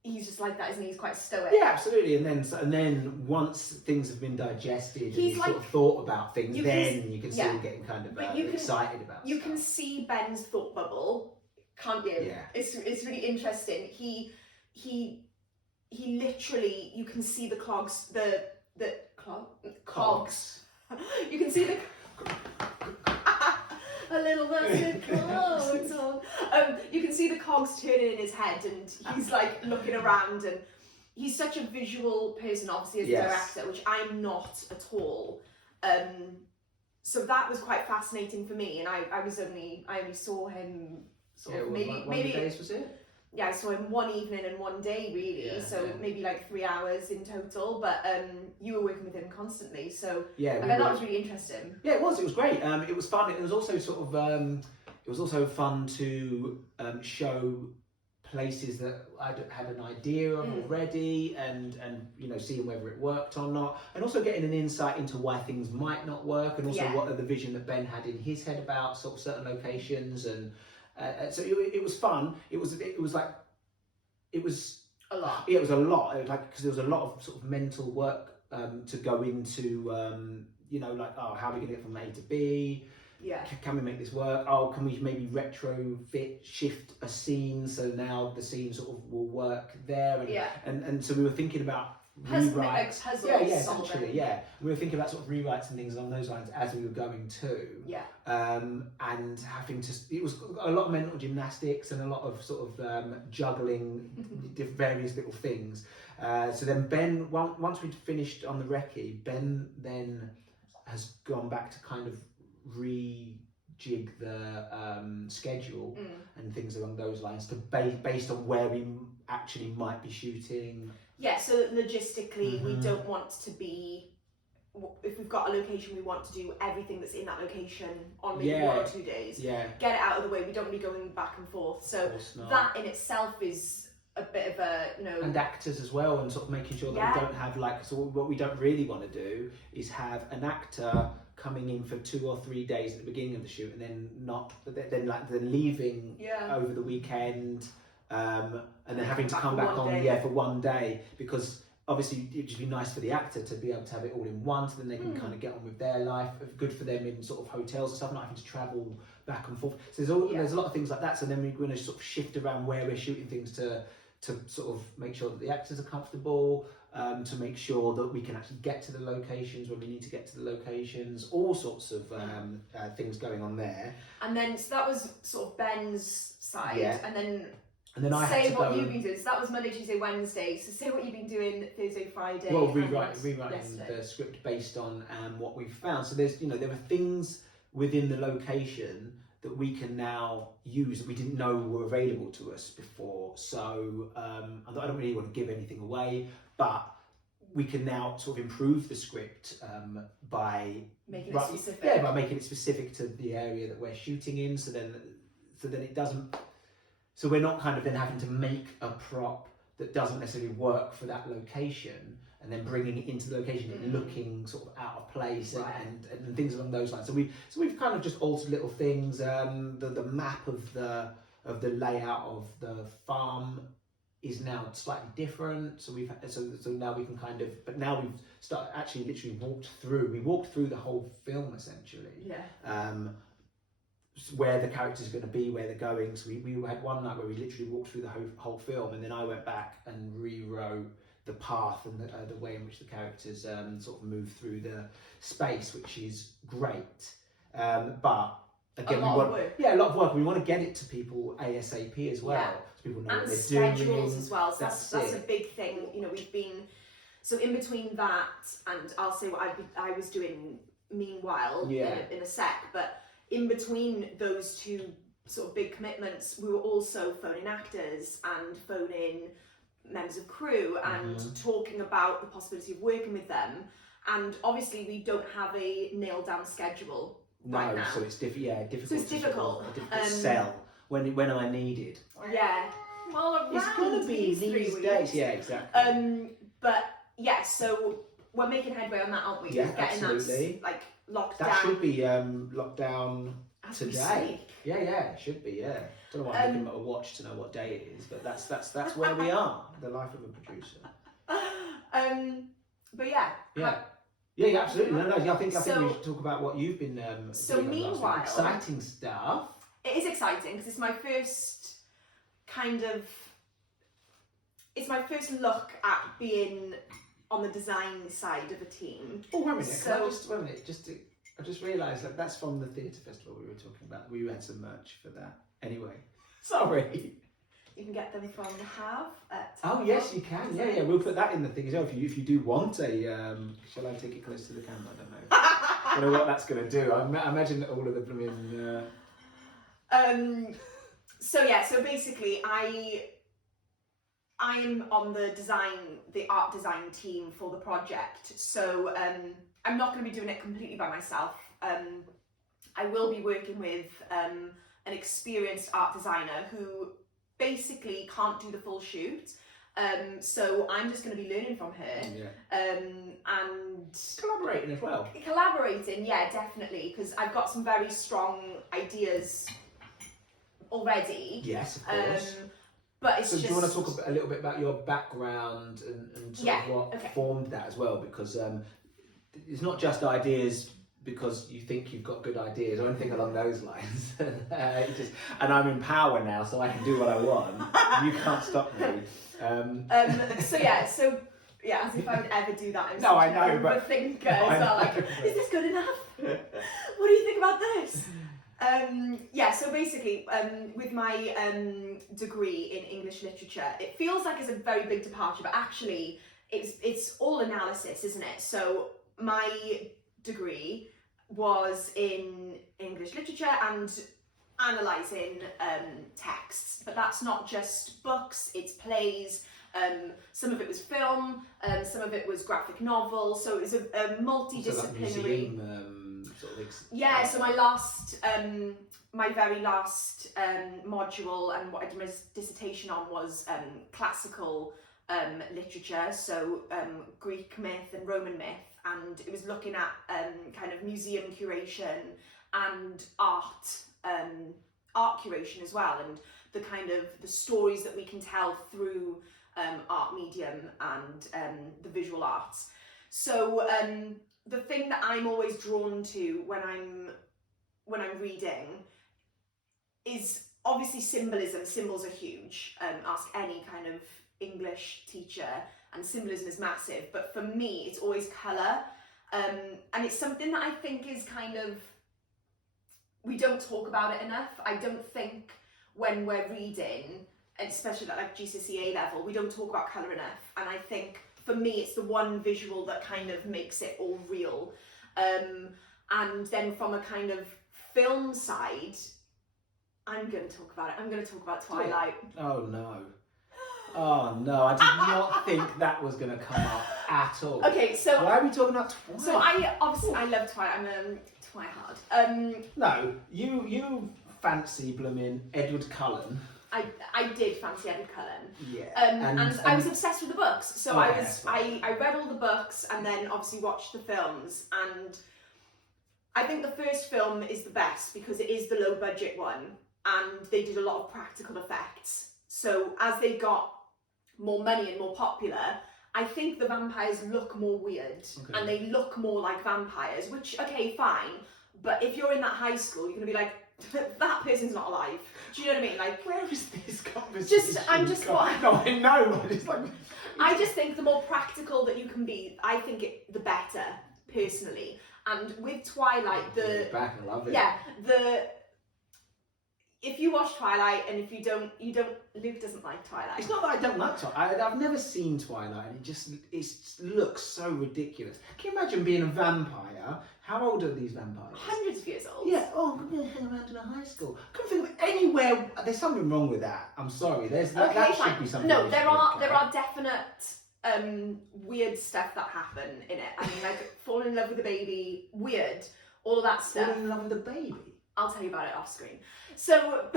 he's just like that, isn't he? He's quite stoic. Yeah, absolutely. And then once things have been digested and you've sort of thought about things, you can see him getting kind of excited about You stuff. can see Ben's thought bubble, can't you? Yeah. It's really interesting. He literally, you can see the clogs, cogs. You can see the a little bit you can see the cogs turning in his head, and he's like looking around, and he's such a visual person, obviously, as a director, which I'm not at all. So that was quite fascinating for me, and I only saw him sort of maybe many days was it? Yeah, I saw him one evening and one day really, so maybe like 3 hours in total. But you were working with him constantly, so I bet that was really interesting. Yeah, it was great. It was fun. It was also sort of it was also fun to show places that I had an idea of already, and you know, seeing whether it worked or not, and also getting an insight into why things might not work, and also what the vision that Ben had in his head about sort of certain locations, and so it was fun. It was like it was a lot. Yeah, it was a lot. It was like, because there was a lot of sort of mental work to go into. You know, like, oh, how are we going to get from A to B? Yeah. Can we make this work? Oh, can we maybe shift a scene so now the scene sort of will work there? And so we were thinking about rewrites. Essentially. We were thinking about sort of rewrites and things along those lines as we were going too. And having to, it was a lot of mental gymnastics and a lot of sort of juggling various little things. So then Ben, once we'd finished on the recce, Ben then has gone back to kind of rejig the schedule and things along those lines to based on where we actually might be shooting. Yeah, so logistically we don't want to be, if we've got a location, we want to do everything that's in that location on maybe 1 or 2 days. Get it out of the way. We don't want to be going back and forth. So that in itself is a bit of a, you know... And actors as well, and sort of making sure that we don't have like... So what we don't really want to do is have an actor coming in for 2 or 3 days at the beginning of the shoot and then leaving over the weekend, and then having to come back on for 1 day, because obviously it'd just be nice for the actor to be able to have it all in one, so then they can kind of get on with their life. Good for them in sort of hotels and stuff, not having to travel back and forth. So there's a lot of things like that. So then we're going to sort of shift around where we're shooting things to sort of make sure that the actors are comfortable, to make sure that we can actually get to the locations when we need to get to the locations, all sorts of things going on there. And then, so that was sort of Ben's side, and then I say had to what you've been doing. So that was Monday, Tuesday, Wednesday. So say what you've been doing Thursday, Friday. Well, rewriting the script based on what we've found. So there's, you know, there were things within the location that we can now use that we didn't know were available to us before. So I don't really want to give anything away, but we can now sort of improve the script by making it specific. Yeah, by making it specific to the area that we're shooting in. So then it doesn't. So we're not kind of then having to make a prop that doesn't necessarily work for that location, and then bringing it into the location and looking sort of out of place and things along those lines. So we've kind of just altered little things. The map of the layout of the farm is now slightly different. So now we can kind of, but now we've literally walked through the whole film essentially. Where the characters are going to be, where they're going. So we had one night where we literally walked through the whole film, and then I went back and rewrote the path and the way in which the characters sort of move through the space, which is great. But again, a lot of work. We want to get it to people ASAP as well, so people know what they're doing. Schedules as well. So that's a big thing. You know, we've been in between that, and I'll say what I was doing meanwhile in a sec, but. In between those two sort of big commitments, we were also phoning actors and phoning members of crew and talking about the possibility of working with them. And obviously we don't have a nailed down schedule right now. So it's difficult. So it's difficult. To sell when am I needed? Yeah. Well, it's going to be these days. Yeah, exactly. But yeah, so we're making headway on that, aren't we? Yeah, getting absolutely. That locked down. That should be locked down today. Yeah, it should be. Yeah. Don't know why I'm looking at a watch to know what day it is, but that's where we are. The life of a producer. But yeah. Yeah, absolutely. No, I think we should talk about what you've been doing. So meanwhile, exciting stuff. It is exciting because it's my first look at being on the design side of a team. Oh, wait a minute. I just realised that that's from the theatre festival we were talking about. We had some merch for that. Anyway, sorry. You can get them from Have at Oh yes, you can. Yeah. We'll put that in the thing as well. If you do want a, shall I take it close to the camera? I don't know. I don't know what that's going to do. I imagine that all of the blooming. So basically, I'm on the art design team for the project. So I'm not going to be doing it completely by myself. I will be working with an experienced art designer who basically can't do the full shoot. So I'm just going to be learning from her. And collaborating as well. Collaborating, yeah, definitely, because I've got some very strong ideas already. Yes, of course. But it's so just... do you want to talk a little bit about your background and sort of what formed that as well? Because it's not just ideas because you think you've got good ideas or anything along those lines. And I'm in power now, so I can do what I want. You can't stop me. So as if I would ever do that. I'm no, I such know, an but overthinker as well. Like, is this good enough? What do you think about this? So basically, with my degree in English literature, it feels like it's a very big departure, but actually it's all analysis, isn't it? So my degree was in English literature and analysing texts, but that's not just books, it's plays. Some of it was film, some of it was graphic novel, so it was a multidisciplinary. So my very last module and what I did my dissertation on was classical literature, so Greek myth and Roman myth, and it was looking at kind of museum curation and art curation as well, and the kind of the stories that we can tell through art medium and the visual arts. So the thing that I'm always drawn to when I'm reading is obviously symbolism. Symbols are huge. Ask any kind of English teacher, and symbolism is massive. But for me, it's always colour, and it's something that I think is kind of, we don't talk about it enough. I don't think when we're reading, especially at like GCSE A level, we don't talk about colour enough. And I think for me, it's the one visual that kind of makes it all real. And then from a kind of film side, I'm going to talk about it. I'm going to talk about Twilight. Oh no. Oh no, I did not think that was going to come up at all. Okay, so... Why are we talking about Twilight? So I love Twilight. I'm a Twihard. No, you fancy blooming Edward Cullen. I did fancy Edward Cullen. Yeah. And I was obsessed with the books. So I read all the books and then obviously watched the films. And I think the first film is the best because it is the low budget one and they did a lot of practical effects. So as they got more money and more popular, I think the vampires look more weird and they look more like vampires, which, okay, fine. But if you're in that high school, you're going to be like, that person's not alive. Do you know what I mean? Like, where is this conversation? No, I know. I just think the more practical that you can be, I think the better, personally. And with Twilight, back, I love it. Yeah, if you watch Twilight and if you don't, Luke doesn't like Twilight. It's not that I don't like Twilight. I've never seen Twilight and it looks so ridiculous. Can you imagine being a vampire? How old are these vampires? Hundreds of years old. Yeah, I'm going to hang around in a high school. I can't think of anywhere. There's something wrong with that. I'm sorry. That should be something. No, there are definite weird stuff that happen in it. I mean, like falling in love with a baby, weird, all of that stuff. Falling in love with a baby? I'll tell you about it off screen. So...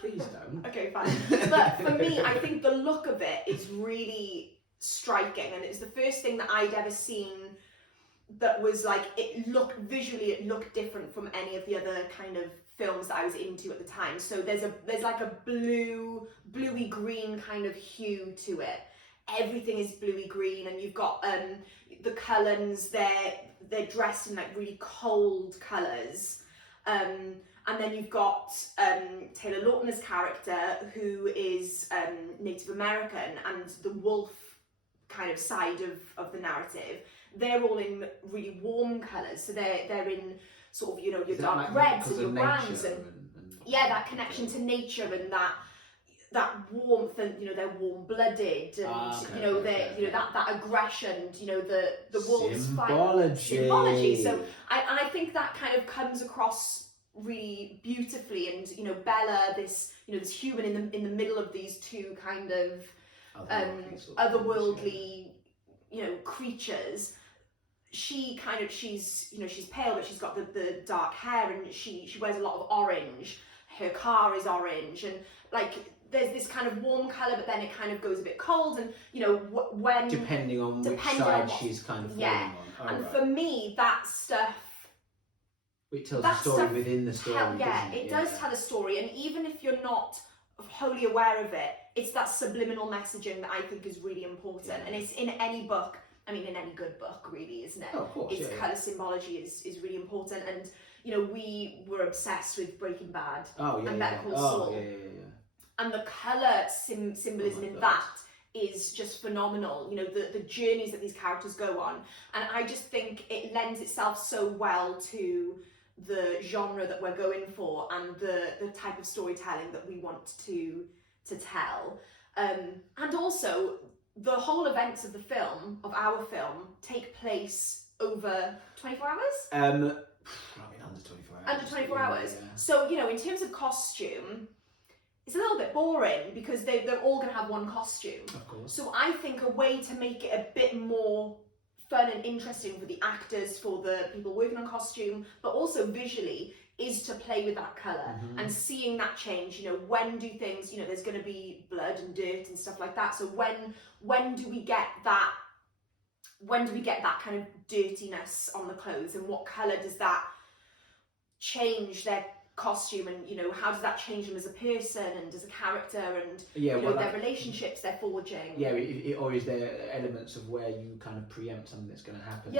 Please don't. Okay, fine. But for me, I think the look of it is really striking, and it's the first thing that I'd ever seen that was like, it looked different from any of the other kind of films that I was into at the time. So there's like a bluey green kind of hue to it. Everything is bluey green, and you've got the Cullens. They're dressed in like really cold colours. And then you've got Taylor Lautner's character, who is Native American, and the wolf kind of side of the narrative. They're all in really warm colours, so they're in sort of, your dark reds and your browns, and that connection to nature, and that that warmth, and they're warm-blooded, and that aggression, the wolves fight symbology. So I think that kind of comes across really beautifully, and Bella, this human in the middle of these two kind of otherworldly creatures. She's pale, but she's got the dark hair, and she wears a lot of orange. Her car is orange, and there's this kind of warm colour, but then it kind of goes a bit cold, and when depending on which side she's kind of falling on. And for me, that stuff, it tells a story within the story. It does tell a story, and even if you're not wholly aware of it, it's that subliminal messaging that I think is really important, and it's in any book. I mean, in any good book, really, isn't it? Oh, of course, colour symbology is really important, and we were obsessed with Breaking Bad and Better Call Saul. And the colour symbolism in that is just phenomenal. The journeys that these characters go on, and I just think it lends itself so well to the genre that we're going for, and the type of storytelling that we want to tell, and also the whole events of our film, take place over 24 hours? Under 24 hours. Under 24 hours. Yeah. So, in terms of costume, it's a little bit boring because they're all going to have one costume. Of course. So I think a way to make it a bit more fun and interesting for the actors, for the people working on costume, but also visually, is to play with that colour and seeing that change. When do things, there's going to be blood and dirt and stuff like that. So when do we get that? When do we get that kind of dirtiness on the clothes, and what colour does that change their costume, and how does that change them as a person and as a character, and their relationships they're forging? Or is there elements of where you kind of preempt something that's going to happen? So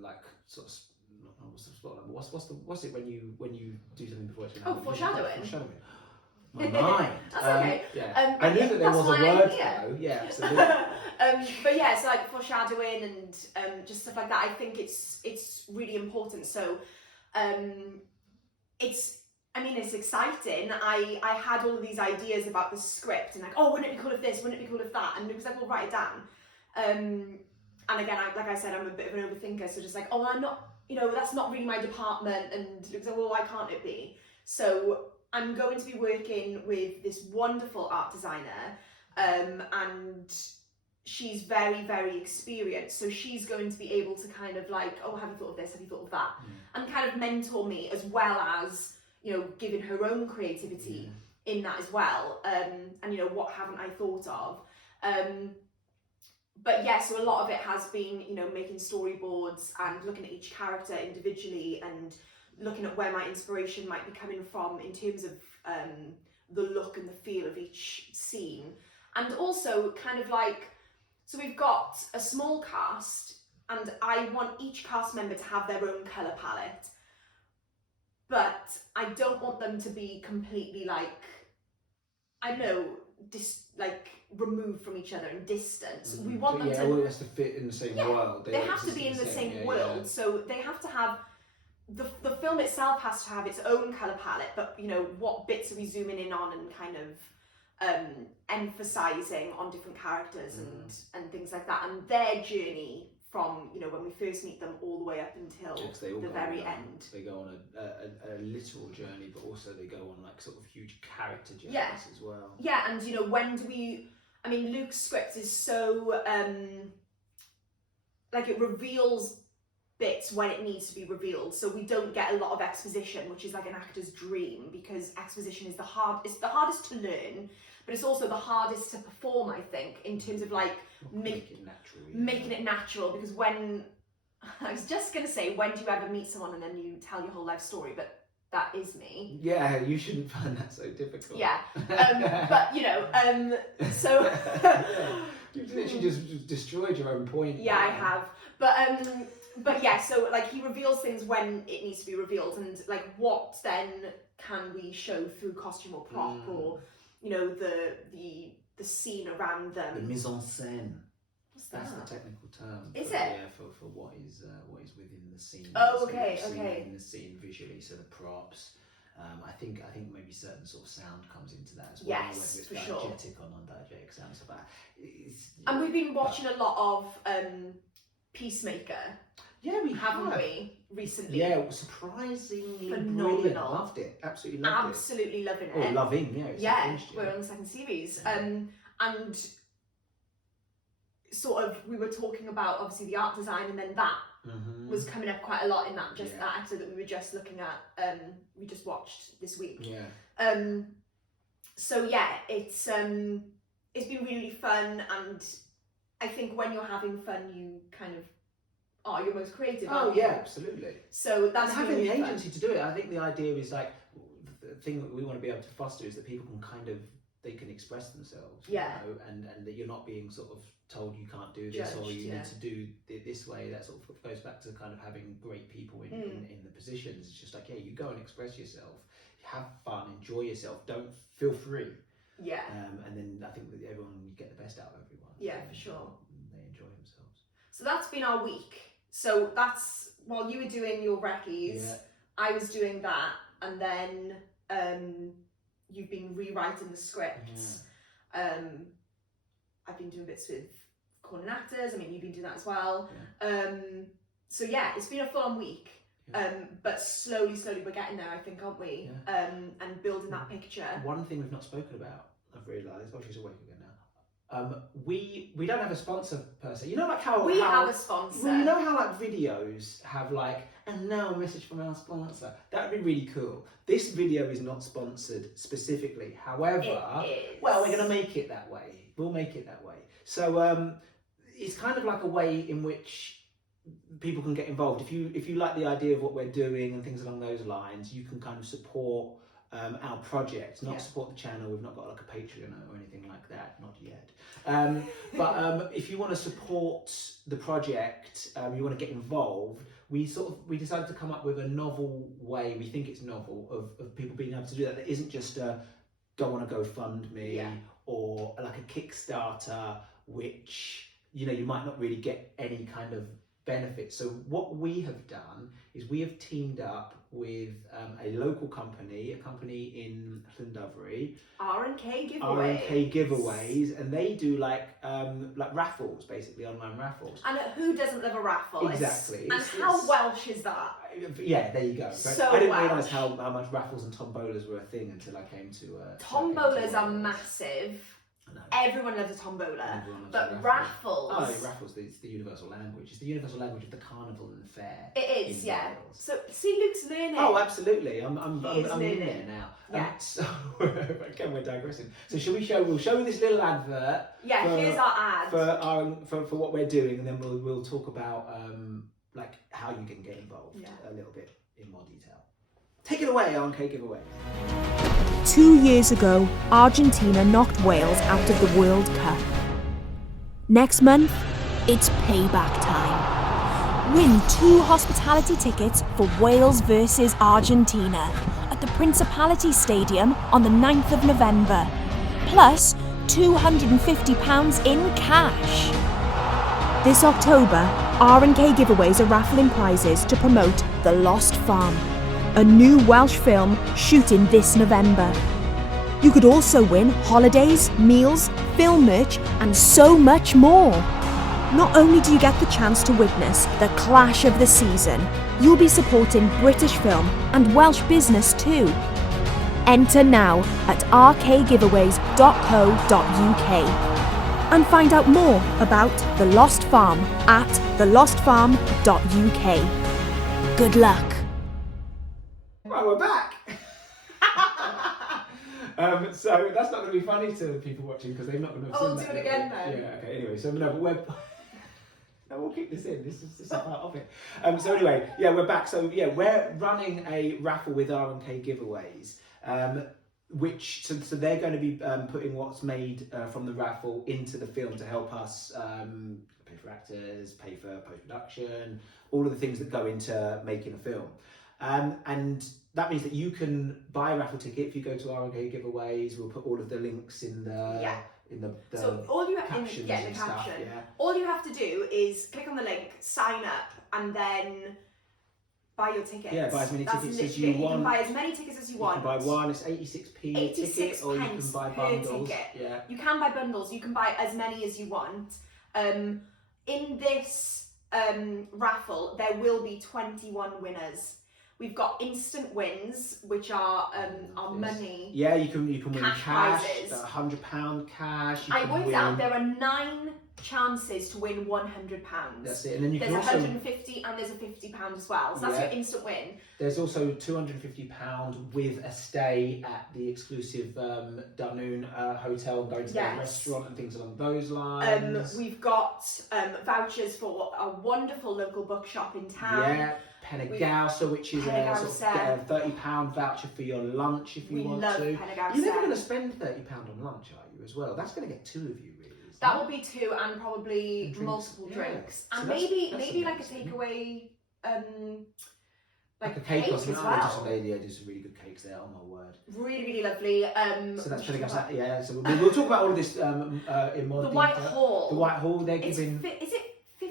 like sort of what's it when you do something before it's going to happen? Foreshadowing. My mind. That's okay. I knew that there was a word though. Yeah, absolutely. But so like foreshadowing and just stuff like that. I think it's really important. So it's exciting. I had all of these ideas about the script, and wouldn't it be cool if this? Wouldn't it be cool if that? And it was like, well, write it down. And again, like I said, I'm a bit of an overthinker. So just I'm not, that's not really my department. And it was like, well, why can't it be? So I'm going to be working with this wonderful art designer, and she's very, very experienced. So she's going to be able to kind of have you thought of this? Have you thought of that? And kind of mentor me, as well as, giving her own creativity in that as well. And, what haven't I thought of? So a lot of it has been, making storyboards and looking at each character individually, and looking at where my inspiration might be coming from in terms of the look and the feel of each scene. And also kind of so we've got a small cast, and I want each cast member to have their own colour palette, but I don't want them to be completely removed from the other and distant. We want them to... It has to fit in the same world. They have to be in the same world. Yeah. So they have to have... The film itself has to have its own colour palette, but, what bits are we zooming in on and kind of emphasising on different characters and things like that, and their journey from, when we first meet them all the way up until the very end. They go on a literal journey, but also they go on sort of huge character journeys as well. Yeah, and when do we... Luke's script is so... it reveals bits when it needs to be revealed, so we don't get a lot of exposition, which is like an actor's dream, because exposition is the hardest to learn, but it's also the hardest to perform, I think, in terms of making it natural. Because when I was just going to say, when do you ever meet someone and then you tell your whole life story, but that is me. Yeah, you shouldn't find that so difficult. Yeah, but so you've literally just destroyed your own point. Yeah, I have. But yeah, so he reveals things when it needs to be revealed, and what then can we show through costume or prop, or the scene around them. The mise en scène. What's that? That's the technical term. Is it? Yeah, for what is within the scene. Oh, okay. In the scene visually, so the props, I think maybe certain sort of sound comes into that as well. Yes, whether it's for sure. diegetic or non-diegetic sounds of that. And we've been watching a lot of Peacemaker. Yeah, we haven't have. we recently? Yeah, surprisingly Phenomenal. brilliant. Loved it. Absolutely loved Absolutely it. loving it. Oh, loving, yeah. Yeah, we're on the second series. And sort of, we were talking about obviously the art design, and then that was coming up quite a lot in that that episode that we were just looking at. We just watched this week. Yeah. So yeah, it's been really, really fun, and I think when you're having fun, you kind of are your most creative. Oh yeah, absolutely. So that's having really the agency to do it. I think the idea is like the thing that we want to be able to foster is that people can kind of they can express themselves. You know, and that you're not being sort of told you can't do this or you need to do it this way. That sort of goes back to kind of having great people in the positions. It's just like, yeah, you go and express yourself, have fun, enjoy yourself. Don't feel free. Yeah. And then I think that everyone you get the best out of everyone. Yeah, for sure. They enjoy themselves. So that's been our week. So that's while you were doing your recce's, I was doing that, and then you've been rewriting the scripts. I've been doing bits with calling actors. I mean, you've been doing that as well. So yeah, it's been a full-on week. But slowly we're getting there, I think, aren't we? And building that picture. One thing we've not spoken about, I've realised, well, she's awake again now. We don't have a sponsor per se. You know, like how we have a sponsor. Well, you know how like videos have like, and now a message from our sponsor. That would be really cool. This video is not sponsored specifically. However, well, we're going to make it that way. We'll make it that way. So it's kind of like a way in which people can get involved. If you like the idea of what we're doing and things along those lines, you can kind of support our project, not support the channel. We've not got like a Patreon or anything like that, not yet. But if you want to support the project, you want to get involved, we decided to come up with a novel way. We think it's novel of people being able to do that. That isn't just a go on a GoFundMe or like a Kickstarter, which you might not really get any kind of benefit. So what we have done is we have teamed up with a local company, a company in Llandovery, R&K giveaways, and they do like raffles, basically online raffles. And who doesn't love a raffle? Exactly. And how Welsh is that? Yeah, there you go. So I didn't realise how much raffles and tombolas were a thing until I came to. Tombolas are massive. Everyone loves a tombola, but raffles. Oh, raffles! It's the universal language. It's the universal language of the carnival and the fair. It is, yeah. Wales. So, see, Luke's learning. Oh, absolutely! I'm in there now. Yeah. So again, we're digressing. So, We'll show this little advert. Yeah, here's our ad for what we're doing, and then we'll talk about like how you can get involved a little bit in more detail. Take it away, RK Giveaway. 2 years ago, Argentina knocked Wales out of the World Cup. Next month, it's payback time. Win 2 hospitality tickets for Wales versus Argentina at the Principality Stadium on the 9th of November, plus £250 in cash. This October, R&K Giveaways are raffling prizes to promote The Lost Farm, a new Welsh film shooting this November. You could also win holidays, meals, film merch, and so much more. Not only do you get the chance to witness the clash of the season, you'll be supporting British film and Welsh business too. Enter now at rkgiveaways.co.uk and find out more about The Lost Farm at thelostfarm.uk. Good luck. Right, we're back. So that's not going to be funny to people watching because they're not going to have seen that. Oh, do it again then. Yeah, okay. Anyway, so no, but we'll keep this in. This is part of it. So anyway, we're back. So we're running a raffle with R&K Giveaways, which so they're going to be putting what's made from the raffle into the film to help us pay for actors, pay for post-production, all of the things that go into making a film. And that means that you can buy a raffle ticket if you go to R&K Giveaways. We'll put all of the links in the so all you have captions to and stuff, all you have to do is click on the link, sign up, and then buy your tickets. Yeah, buy as many That's tickets as literally you it. You want. can buy as many tickets as you want. You can buy one, it's 86p a ticket, or you can buy bundles. Yeah. You can buy bundles, you can buy as many as you want. In this raffle, there will be 21 winners. We've got instant wins, which are money. Yeah, you can win cash, prizes. £100 cash. I worked out there are 9 chances to win £100. That's it, and then you there's can also 150 and there's a £50 as well. So that's your instant win. There's also £250 with a stay at the exclusive Dunoon hotel and going to the restaurant and things along those lines. We've got vouchers for a wonderful local bookshop in town. Yeah. Penagausa, which is a sort of £30 voucher for your lunch if you want to. Penagausa. You're never going to spend £30 on lunch, are you, as well? That's going to get 2 of you, really. That will be 2 and probably multiple drinks. And so maybe like a takeaway, like a cake or something. as well. They do some really good cakes there, oh my word. Really, really lovely. So that's Penagausa, yeah. So we'll talk about all of this in more detail. The White Hall, they're giving... Is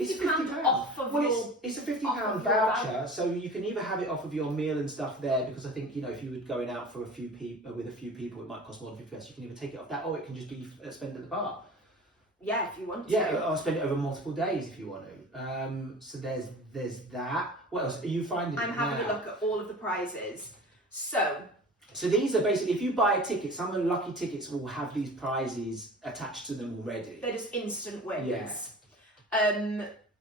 it £50 off of your... It's a £50 voucher, so you can either have it off of your meal and stuff there, because I think, you know, if you were going out for with a few people, it might cost more than £50. You can either take it off that, or it can just be spent at the bar. Yeah, if you want to. Yeah, I'll spend it over multiple days if you want to. So there's that. What else are you finding? I'm having a look at all of the prizes. So these are basically, if you buy a ticket, some of the lucky tickets will have these prizes attached to them already. They're just instant wins. Yeah.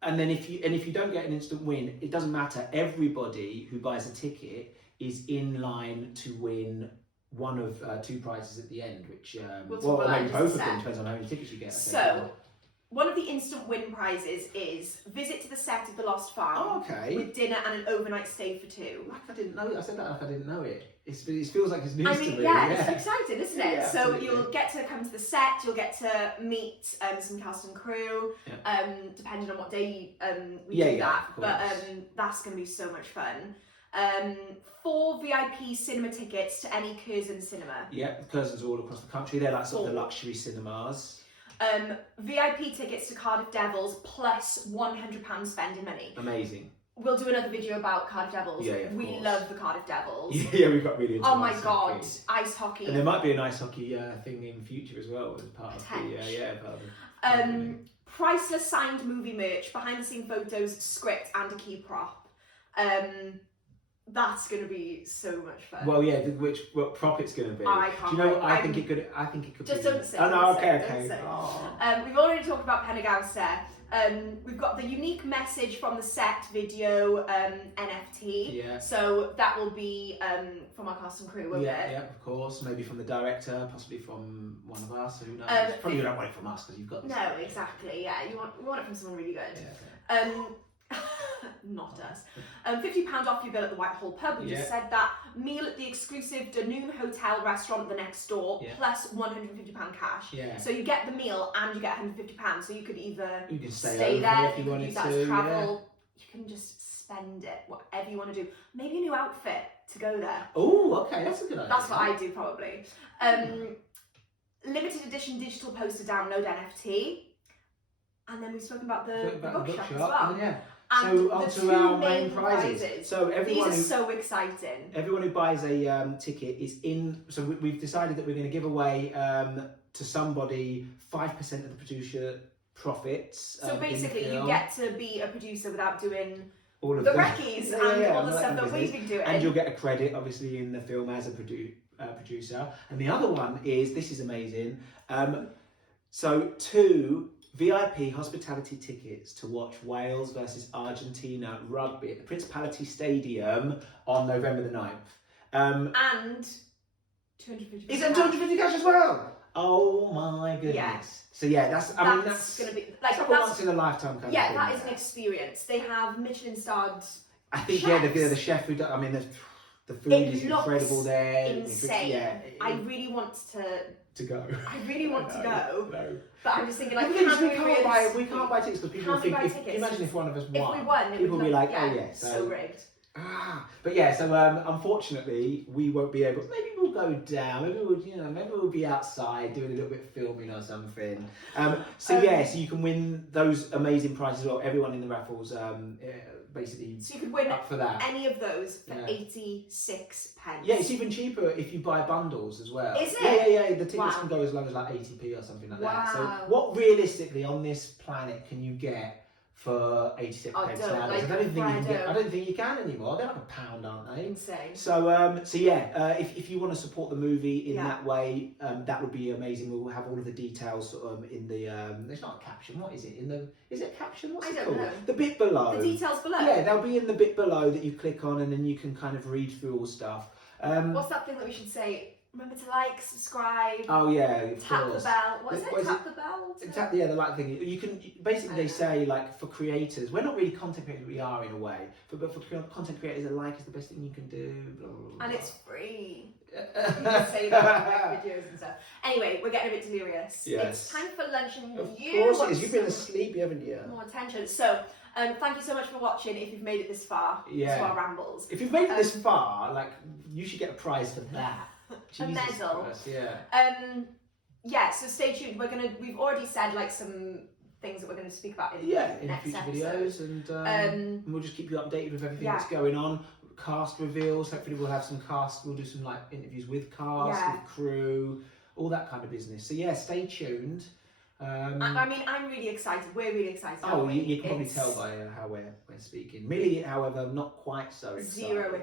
And then if you don't get an instant win, it doesn't matter. Everybody who buys a ticket is in line to win one of 2 prizes at the end, which or maybe both of them, depends on how many tickets you get. So one of the instant win prizes is visit to the set of The Lost Farm with dinner and an overnight stay for 2. Like I didn't know. I said that like I didn't know it. It feels like it's news to me. It's exciting, isn't it? Yeah, so absolutely. You'll get to come to the set, you'll get to meet some cast and crew, depending on what day we do that. But that's going to be so much fun. 4 VIP cinema tickets to any Curzon cinema. Yeah, Curzon's all across the country. They're like sort of the luxury cinemas. VIP tickets to Cardiff Devils plus £100 spending money. Amazing. We'll do another video about Cardiff Devils. We love the Cardiff Devils. Yeah, we've got really into my god, ice hockey. And there might be an ice hockey thing in future as well as part of the priceless signed movie merch, behind the scene photos, script and a key prop. That's going to be so much fun. Well, yeah, what prop it's going to be. I can't. Do you know? I think it could. Just be. Don't say. Oh no, okay. We've already talked about Penagausa. We've got the unique message from the set video NFT. Yeah. So that will be from our cast and crew, won't it? Yeah, of course. Maybe from the director, possibly from one of us. Who knows? Probably you don't want it from us because you've got this. No, exactly. Yeah, we want it from someone really good. Yeah, not us. £50 off your bill at the Whitehall pub. We just said that. Meal at the exclusive Dunoon hotel restaurant the next door, plus £150 cash. Yeah. So you get the meal and you get £150. So you could either stay there, if you wanted use that as travel. You can just spend it, whatever you want to do. Maybe a new outfit to go there. Oh, okay, that's a good idea. That's what I do probably. Limited edition digital poster download NFT. And then we've spoken about the bookshop as well. And so on to our main prizes. So everyone these are so exciting. Everyone who buys a ticket is in. So we've decided that we're going to give away to somebody 5% of the producer profits. So basically, you get to be a producer without doing all of the recce's and all the stuff that we've been doing. And you'll get a credit, obviously, in the film as a producer. And the other one is, this is amazing. So 2 VIP hospitality tickets to watch Wales versus Argentina rugby at the Principality Stadium on November the 9th. And 250. Is it 250 cash as well? Oh my goodness. Yes. So yeah, that's going to be like a once in a lifetime kind of thing. Yeah, that is an experience. They have Michelin starred. I think chefs. the chef who the food is incredible there. Insane. I really want to go. I really want to go. No. But I'm just thinking, like, we can't buy tickets because people think. Imagine if one of us won. If we won, people would be like, yeah, oh yeah, so rigged. But yeah, so unfortunately we won't be able. Maybe we'll go down. Maybe we'll be outside doing a little bit of filming or something. So you can win those amazing prizes. Well, everyone in the raffles basically So you could win up for that. any of those for Yeah. 86 pence. Yeah, it's even cheaper if you buy bundles as well. Is it? Yeah. The tickets Wow. can go as low as like 80p or something like that. So Wow. what realistically on this planet can you get for 86 Oh, pence don't, nowadays? like I don't think you can Fredo. get. I don't think you can anymore. They're like £1, aren't they? Insane. So yeah, if you want to support the movie in Yeah. that way, that would be amazing. We'll have all of the details in the. There's not a caption. What is it? Is it a caption? What's I it don't called? know. The bit below. The details below. Yeah, they'll be in the bit below that you click on, and then you can kind of read through all stuff. What's that thing that we should say? Remember to like, subscribe, Oh yeah, of tap course. the bell. What is What it? is Tap the bell. Exactly, yeah, the like thing. You can basically they I say like for creators, we're not really content creators, we are in a way. But for content creators, a like is the best thing you can do. Blah, blah, blah. And it's free. People say that in like videos and stuff. Anyway, we're getting a bit delirious. Yes. It's time for lunch, and Of you course it want is. You've been some asleep, haven't you? more attention. So, thank you so much for watching. If you've made it this far Yeah. to our rambles, If you've made it this far, like you should get a prize for that. a Jesus medal. Christ, yeah. Yeah. So stay tuned. We've already said like some things that we're gonna speak about in In next future episode. videos, and we'll just keep you updated with everything Yeah. that's going on. Cast reveals. Hopefully, we'll have some cast. We'll do some like interviews with cast, Yeah. with crew, all that kind of business. So yeah, stay tuned. I mean, I'm really excited. We're really excited. Oh, aren't we? you can probably It's tell by how we're speaking. Millie, however, not quite so excited. zero